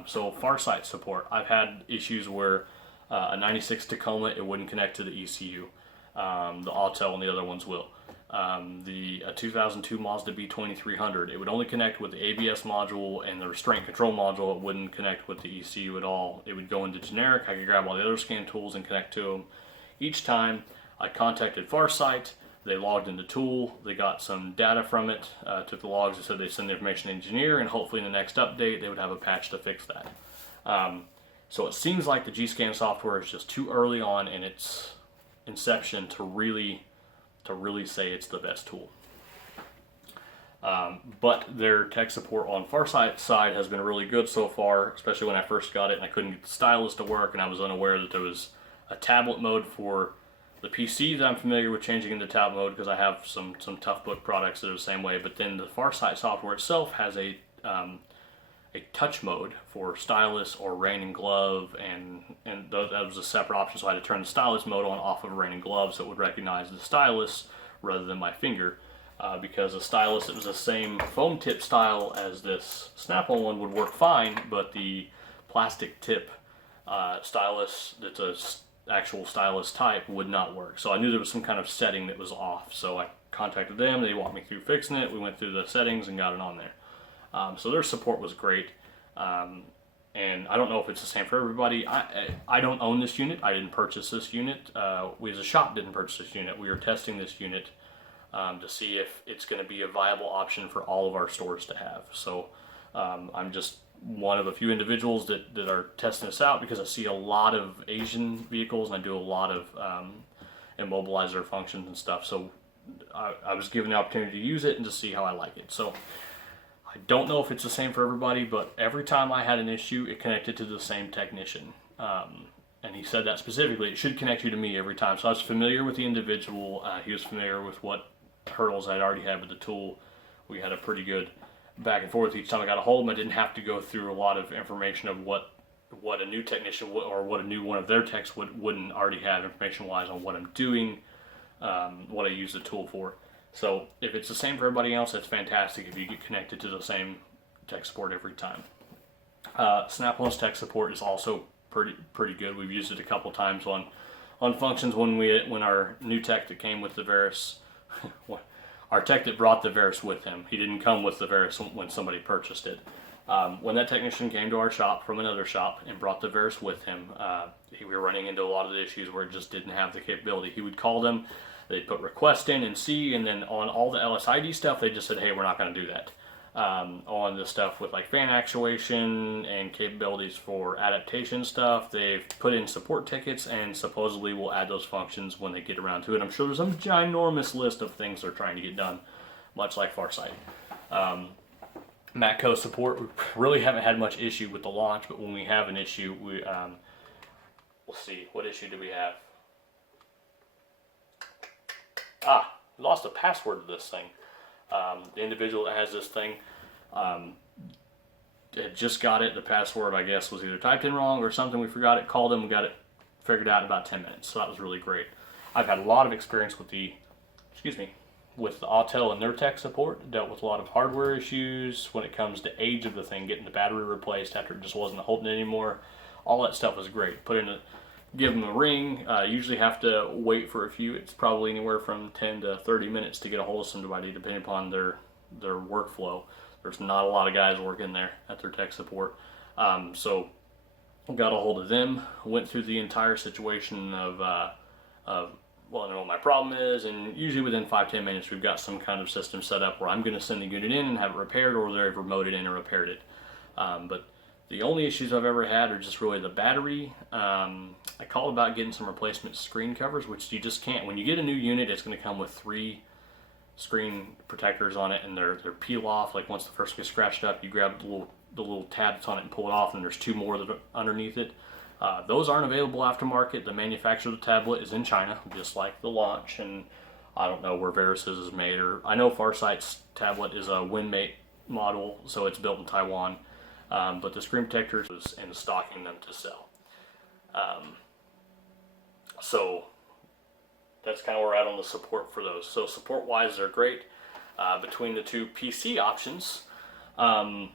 So Farsight support. I've had issues where a 96 Tacoma, it wouldn't connect to the ECU. The Autel and the other ones will. The 2002 Mazda B2300, it would only connect with the ABS module and the restraint control module. It wouldn't connect with the ECU at all. It would go into generic. I could grab all the other scan tools and connect to them. Each time I contacted Farsight, they logged into tool, they got some data from it, took the logs, and said they send the information to engineer, and hopefully in the next update they would have a patch to fix that. So it seems like the G-Scan software is just too early on in its inception to really say it's the best tool. But their tech support on Farsight side has been really good so far, especially when I first got it and I couldn't get the stylus to work, and I was unaware that there was a tablet mode for the PC that I'm familiar with changing into tablet mode, because I have some Toughbook products that are the same way. But then the Farsight software itself has a touch mode for stylus or rain and glove, and that was a separate option, so I had to turn the stylus mode on off of rain and glove so it would recognize the stylus rather than my finger. Because the stylus, it was the same foam tip style as this Snap-on one, would work fine, but the plastic tip stylus that's a actual stylus type would not work. So I knew there was some kind of setting that was off. So I contacted them, they walked me through fixing it, we went through the settings and got it on there. So their support was great. And I don't know if it's the same for everybody. I don't own this unit, I didn't purchase this unit. We as a shop didn't purchase this unit. We were testing this unit to see if it's going to be a viable option for all of our stores to have. So I'm just one of a few individuals that are testing this out, because I see a lot of Asian vehicles and I do a lot of Immobilizer functions and stuff. So I was given the opportunity to use it and to see how I like it. So I don't know if it's the same for everybody, but every time I had an issue, it connected to the same technician. And he said that specifically, it should connect you to me every time. So I was familiar with the individual. He was familiar with what hurdles I'd already had with the tool. We had a pretty good back and forth each time I got a hold of them. I didn't have to go through a lot of information of what a new technician would, or what a new one of their techs wouldn't already have information-wise on what I'm doing, what I use the tool for. So if it's the same for everybody else, that's fantastic if you get connected to the same tech support every time. Snap-on's tech support is also pretty good. We've used it a couple times on functions when our new tech that came with the Verus, our tech that brought the Verus with him, he didn't come with the Verus when somebody purchased it. When that technician came to our shop from another shop and brought the Verus with him, we were running into a lot of the issues where it just didn't have the capability. He would call them, they'd put request in and see, and then on all the LSID stuff, they just said, hey, we're not going to do that. On the stuff with like fan actuation and capabilities for adaptation stuff, they've put in support tickets and supposedly will add those functions when they get around to it. I'm sure there's a ginormous list of things they're trying to get done, much like Farsight. Matco support, we really haven't had much issue with the launch, but when we have an issue, we'll see, what issue do we have? We lost the password to this thing. The individual that has this thing had just got it. The password, I guess, was either typed in wrong or something. We forgot it, called him, we got it figured out in about 10 minutes. So that was really great. I've had a lot of experience with the Autel and their tech support. Dealt with a lot of hardware issues when it comes to age of the thing, getting the battery replaced after it just wasn't holding it anymore. All that stuff was great. Give them a ring. Usually have to wait for a few. It's probably anywhere from 10 to 30 minutes to get a hold of somebody, depending upon their workflow. There's not a lot of guys working there at their tech support. So got a hold of them, went through the entire situation of well, I know what my problem is, and usually within 5-10 minutes we've got some kind of system set up where I'm going to send the unit in and have it repaired, or they've remoted in and repaired it. But the only issues I've ever had are just really the battery. I called about getting some replacement screen covers, which you just can't. When you get a new unit, it's going to come with 3 screen protectors on it, and they're peel off. Like once the first gets scratched up, you grab the little tab that's on it and pull it off, and there's 2 more that are underneath it. Those aren't available aftermarket. The manufacturer of the tablet is in China, just like the launch, and I don't know where Verus's is made. Or I know Farsight's tablet is a WinMate model, so it's built in Taiwan. But the screen protectors was in stocking them to sell. So that's kind of where we're at on the support for those. So support wise, they're great. Between the 2 PC options, I'm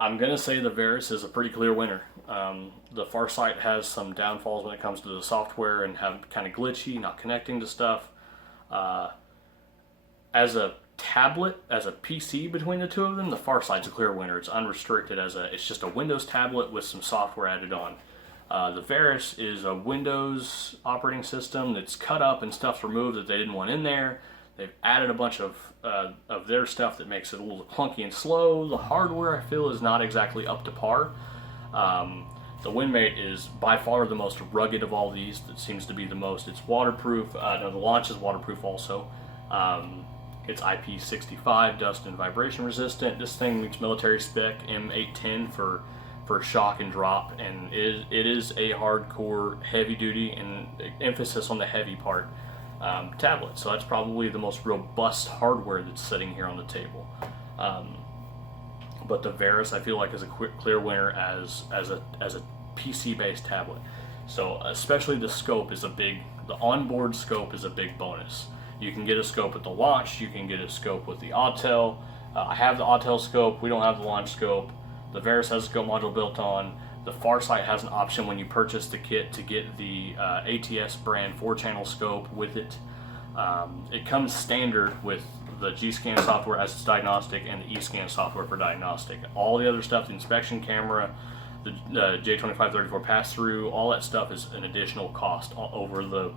going to say the Verus is a pretty clear winner. The Farsight has some downfalls when it comes to the software and have kind of glitchy, not connecting to stuff. As a tablet, as a PC between the 2 of them, the Farsight's a clear winner. It's unrestricted it's just a Windows tablet with some software added on. The Verus is a Windows operating system that's cut up and stuff's removed that they didn't want in there. They've added a bunch of their stuff that makes it a little clunky and slow. The hardware, I feel, is not exactly up to par. The WinMate is by far the most rugged of all these. That seems to be the most. It's waterproof. No, the launch is waterproof also. It's IP65, dust and vibration resistant. This thing meets military spec M810 for shock and drop, and it is a hardcore, heavy duty, and emphasis on the heavy part, tablet. So that's probably the most robust hardware that's sitting here on the table. But the Veris, I feel like, is a clear winner as a PC-based tablet. So especially the scope is the onboard scope is a big bonus. You can get a scope with the launch, you can get a scope with the Autel. I have the Autel scope, we don't have the launch scope. The Veris has a scope module built on. The Farsight has an option when you purchase the kit to get the ATS brand 4-channel scope with it. It comes standard with the G-Scan software as its diagnostic and the E-Scan software for diagnostic. All the other stuff, the inspection camera, the J2534 pass-through, all that stuff is an additional cost over the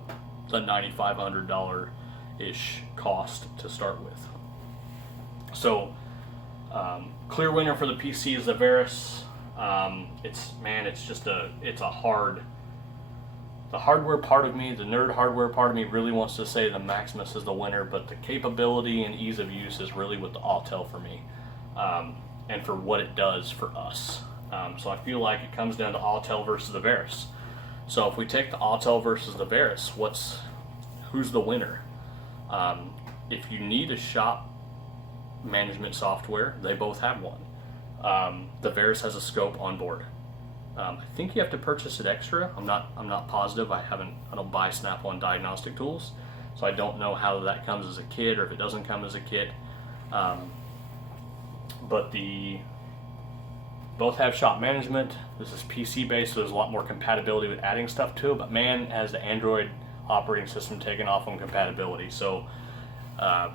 $9,500-ish cost to start with. So, clear winner for the PC is the Veris. The hardware part of me, the nerd hardware part of me, really wants to say the Maximus is the winner, but the capability and ease of use is really with the Autel for me, and for what it does for us. So I feel like it comes down to Autel versus the Veris. So if we take the Autel versus the Veris, who's the winner? If you need a shop management software, they both have one. The Veris has a scope on board. I think you have to purchase it extra. I'm not positive. I don't buy Snap-on diagnostic tools, so I don't know how that comes as a kit or if it doesn't come as a kit. But both have shop management. This is PC based, so there's a lot more compatibility with adding stuff to it. But man, has the Android operating system taken off on compatibility. So I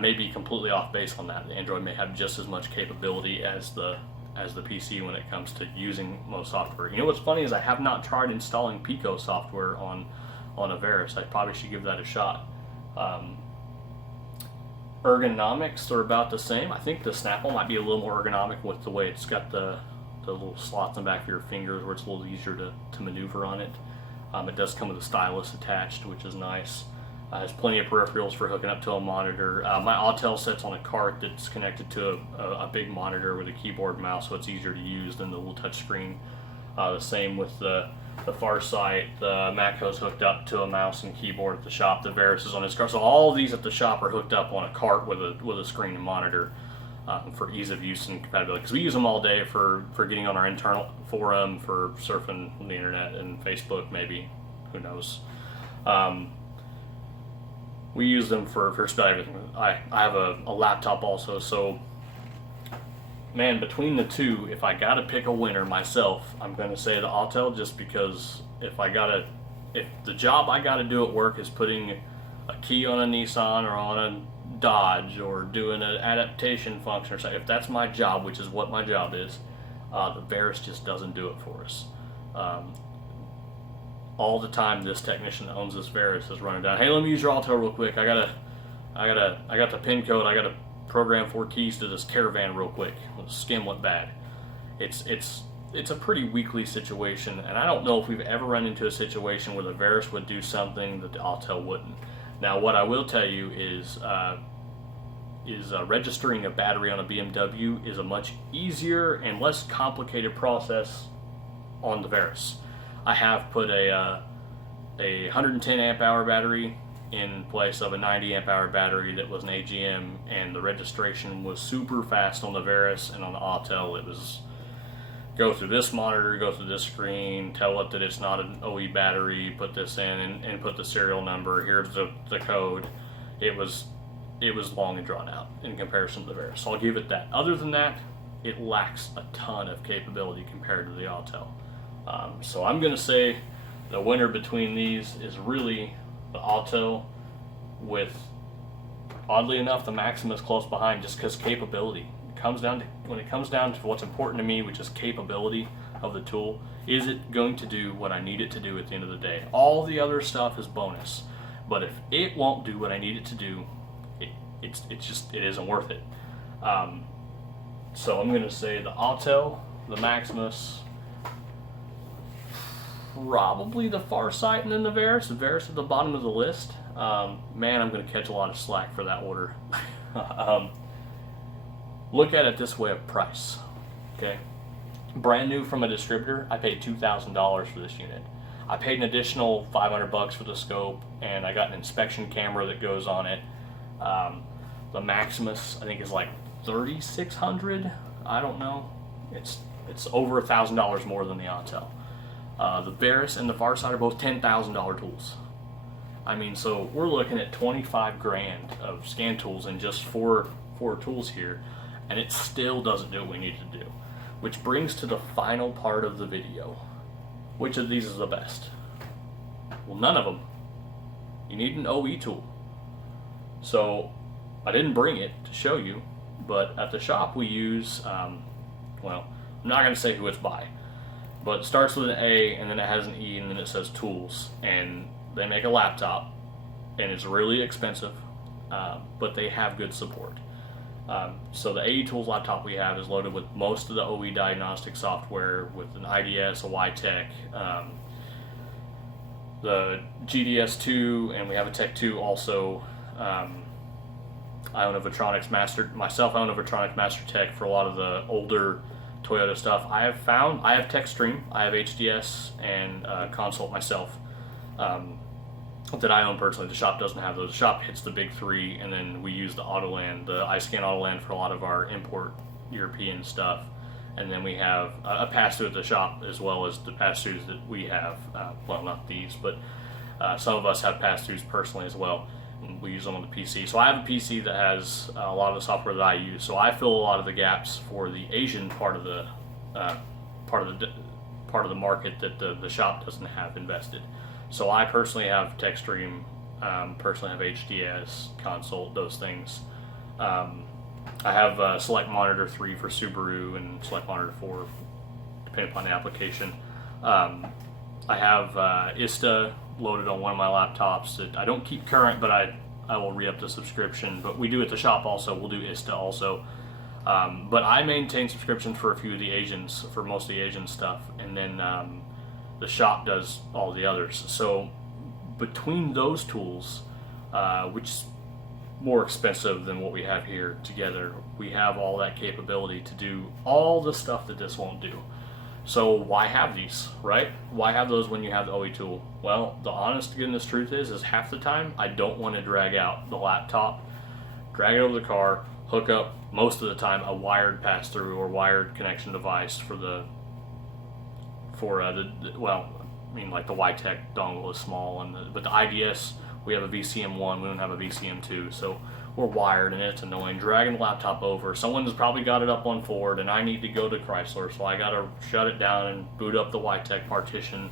may be completely off base on that. The Android may have just as much capability as the PC when it comes to using most software. You know what's funny is I have not tried installing Pico software on a Veris. I probably should give that a shot. Ergonomics are about the same. I think the Snap-on might be a little more ergonomic with the way it's got the little slots in the back of your fingers where it's a little easier to maneuver on it. It does come with a stylus attached, which is nice. Has plenty of peripherals for hooking up to a monitor. My Autel sits on a cart that's connected to a big monitor with a keyboard and mouse, so it's easier to use than the little touch screen. The same with the Farsight. The Macco's hooked up to a mouse and keyboard at the shop. The Veris is on its cart. So all of these at the shop are hooked up on a cart with a screen and monitor for ease of use and compatibility. Because we use them all day for getting on our internal forum, for surfing on the internet and Facebook maybe. Who knows? We use them for just about everything. I have a laptop also, so man, between the two, if I gotta pick a winner myself, I'm gonna say the Autel, just because if the job I gotta do at work is putting a key on a Nissan or on a Dodge or doing an adaptation function or something, if that's my job, which is what my job is, the Veris just doesn't do it for us. All the time, this technician that owns this Veris is running down, hey, let me use your Autel real quick. I got the pin code. I got to program 4 keys to this Caravan real quick. The skin went bad. It's a pretty weekly situation, and I don't know if we've ever run into a situation where the Veris would do something that the Autel wouldn't. Now, what I will tell you is registering a battery on a BMW is a much easier and less complicated process on the Veris. I have put a 110 amp hour battery in place of a 90 amp hour battery that was an AGM, and the registration was super fast on the Veris, and on the Autel it was go through this monitor, go through this screen, tell it that it's not an OE battery, put this in and put the serial number, here's the code. It was long and drawn out in comparison to the Veris, so I'll give it that. Other than that, it lacks a ton of capability compared to the Autel. So I'm going to say the winner between these is really the Autel, with, oddly enough, the Maximus close behind, just because capability. When it comes down to what's important to me, which is capability of the tool, is it going to do what I need it to do at the end of the day? All the other stuff is bonus, but if it won't do what I need it to do, it isn't worth it. So I'm going to say the Autel, the Maximus, probably the Farsight, and then the Veris. The Veris at the bottom of the list. man, I'm going to catch a lot of slack for that order. Look at it this way of price, okay? Brand new from a distributor, I paid $2,000 for this unit. I paid an additional $500 for the scope, and I got an inspection camera that goes on it. The Maximus, I think, is like $3,600. I don't know. It's over $1,000 more than the Autel. The Varus and the Farsight are both $10,000 tools. I mean, so we're looking at 25 grand of scan tools and just four tools here, and it still doesn't do what we need to do. Which brings to the final part of the video. Which of these is the best? Well, none of them. You need an OE tool. So I didn't bring it to show you, but at the shop we use, well, I'm not going to say who it's by, but it starts with an A and then it has an E and then it says tools, and they make a laptop and it's really expensive, but they have good support. So the AETools laptop we have is loaded with most of the OE diagnostic software, with an IDS, a YTech, the GDS2, and we have a Tech 2 also. I own a Vitronics Master, myself I own a Vitronics Master Tech for a lot of the older Toyota stuff. I have Tech Stream, I have HDS and Consult myself. That I own personally. The shop doesn't have those. The shop hits the big three, and then we use the Autoland, the iScan Autoland for a lot of our import European stuff, and then we have a pass-through at the shop as well as the pass-throughs that we have. Well, not these, but some of us have pass-throughs personally as well, and we use them on the PC. So I have a PC that has a lot of the software that I use. So I fill a lot of the gaps for the Asian part of the market that the shop doesn't have invested. So I personally have TechStream, personally have HDS, Consult, those things. I have Select Monitor 3 for Subaru and Select Monitor 4, depending upon the application. I have ISTA loaded on one of my laptops that I don't keep current, but I will re-up the subscription. But we do at the shop also, we'll do ISTA also. But I maintain subscriptions for a few of the Asians, for most of the Asian stuff, and then the shop does all the others. So between those tools, which is more expensive than what we have here together, we have all that capability to do all the stuff that this won't do. So why have these, right? Why have those when you have the OE tool? Well, the honest to goodness truth is half the time I don't want to drag out the laptop, drag it over the car, hook up most of the time a wired pass-through or wired connection device for the well, I mean, like the YTech dongle is small, but the IDS, we have a VCM1, we don't have a VCM2, so we're wired and it's annoying. Dragging the laptop over, someone's probably got it up on Ford and I need to go to Chrysler, so I gotta shut it down and boot up the YTech partition.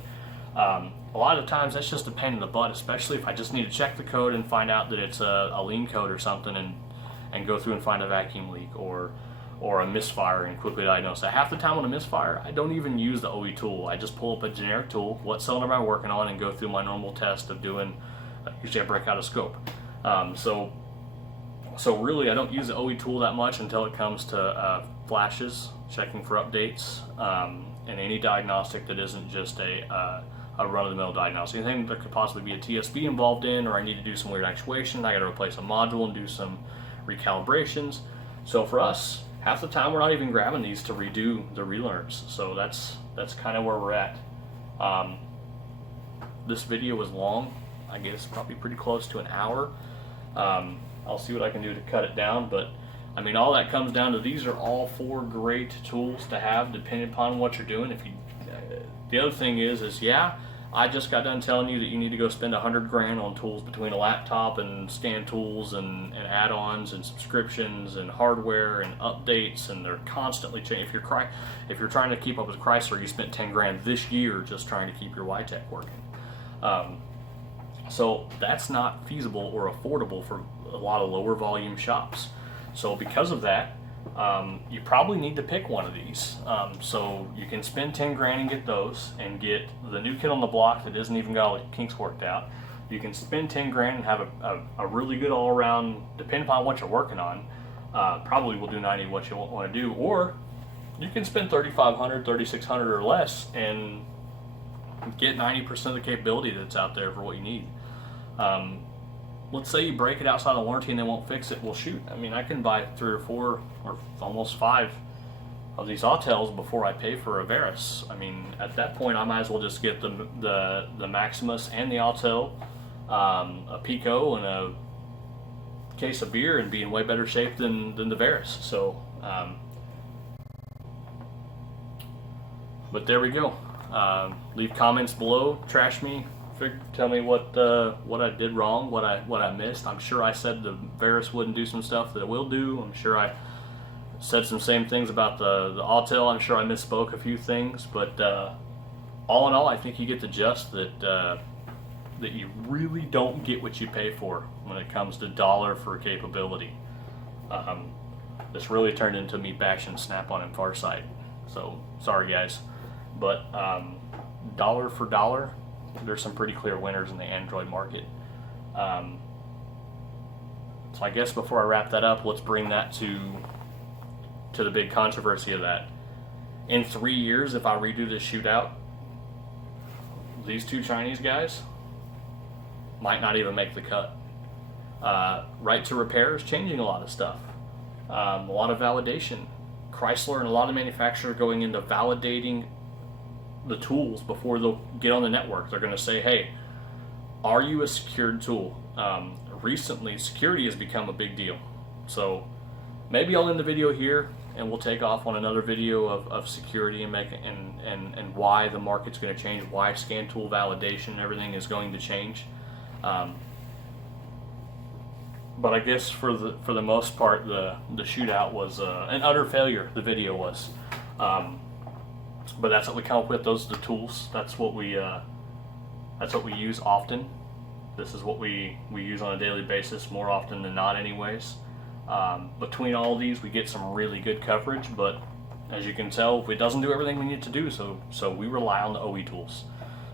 A lot of times that's just a pain in the butt, especially if I just need to check the code and find out that it's a lean code or something, and go through and find a vacuum leak or a misfire and quickly diagnose that. Half the time on a misfire, I don't even use the OE tool. I just pull up a generic tool, what cylinder am I working on, and go through my normal test of doing, usually I break out a scope. So really I don't use the OE tool that much until it comes to flashes, checking for updates, and any diagnostic that isn't just a run-of-the-mill diagnostic. Anything that could possibly be a TSB involved in, or I need to do some weird actuation, I got to replace a module and do some recalibrations. So for us, half the time we're not even grabbing these to redo the relearns. So that's kind of where we're at. This video was long, I guess probably pretty close to an hour. I'll see what I can do to cut it down, but I mean, all that comes down to these are all four great tools to have depending upon what you're doing. The other thing is yeah, I just got done telling you that you need to go spend 100 grand on tools between a laptop and scan tools and add-ons and subscriptions and hardware and updates, and they're constantly changing. If you're trying to keep up with Chrysler, you spent 10 grand this year just trying to keep your YTech working. So that's not feasible or affordable for a lot of lower volume shops. So because of that, you probably need to pick one of these. So you can spend 10 grand and get those, and get the new kid on the block that isn't even got all the kinks worked out. You can spend 10 grand and have a really good all around, depending upon what you're working on, probably will do 90 what you want to do. Or you can spend 3,500, 3,600 or less and get 90% of the capability that's out there for what you need. let's say you break it outside of warranty and they won't fix it. Well, shoot, I mean, I can buy 3 or 4 or almost 5 of these Autels before I pay for a Veris. I mean, at that point, I might as well just get the Maximus and the Autel, a Pico, and a case of beer, and be in way better shape than the Veris. So, but there we go. Leave comments below, trash me, tell me what I did wrong, what I missed. I'm sure I said the Veris wouldn't do some stuff that it will do. I'm sure I said some same things about the Autel. I'm sure I misspoke a few things, but all in all, I think you get the gist that you really don't get what you pay for when it comes to dollar for capability. This really turned into me bashing Snap-on and Farsight. So sorry guys, but dollar for dollar, there's some pretty clear winners in the Android market. So I guess before I wrap that up, let's bring that to the big controversy of that. In 3 years, if I redo this shootout, these 2 Chinese guys might not even make the cut. Right to repair is changing a lot of stuff. A lot of validation. Chrysler and a lot of manufacturers are going into validating the tools before they'll get on the network. They're going to say, hey, are you a secured tool? Recently, security has become a big deal. So maybe I'll end the video here and we'll take off on another video of security and why the market's going to change, why scan tool validation and everything is going to change. But I guess for the most part, the shootout was an utter failure. The video was, but that's what we come up with. Those are the tools. That's what we use often. This is what we use on a daily basis, more often than not, anyways. Between all of these, we get some really good coverage. But as you can tell, it doesn't do everything we need to do. So we rely on the OE tools.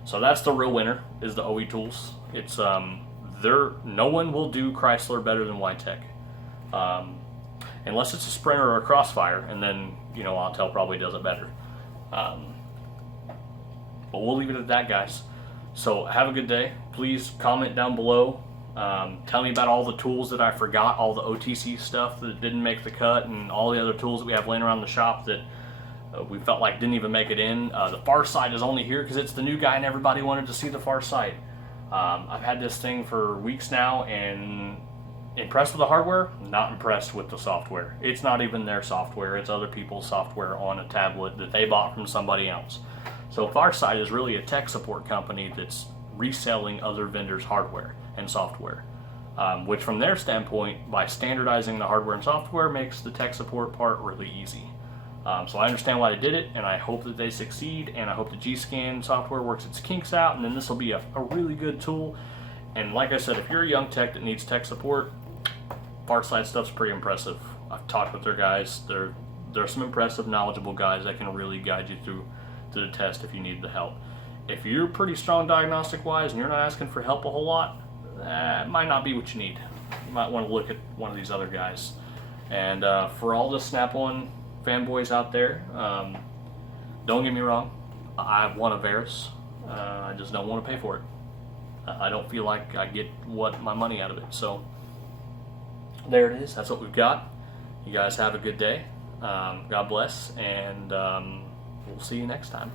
So that's the real winner, is the OE tools. It's no one will do Chrysler better than Ytech, unless it's a Sprinter or a Crossfire, and then Autel probably does it better. But we'll leave it at that, guys. So have a good day. Please comment down below. Tell me about all the tools that I forgot, all the OTC stuff that didn't make the cut, and all the other tools that we have laying around the shop that we felt like didn't even make it in. The Farsight is only here because it's the new guy and everybody wanted to see the Farsight. I've had this thing for weeks now and impressed with the hardware, not impressed with the software. It's not even their software, it's other people's software on a tablet that they bought from somebody else. So Farsight is really a tech support company that's reselling other vendors' hardware and software, which from their standpoint, by standardizing the hardware and software, makes the tech support part really easy. So I understand why they did it, and I hope that they succeed, and I hope the G-Scan software works its kinks out, and then this will be a really good tool. And like I said, if you're a young tech that needs tech support, Farsight stuff's pretty impressive. I've talked with their guys. They're some impressive, knowledgeable guys that can really guide you through the test if you need the help. If you're pretty strong diagnostic-wise and you're not asking for help a whole lot, it might not be what you need. You might want to look at one of these other guys. And for all the Snap-on fanboys out there, don't get me wrong, I want a Veris. I just don't want to pay for it. I don't feel like I get my money out of it. So there it is. That's what we've got. You guys have a good day. God bless, and we'll see you next time.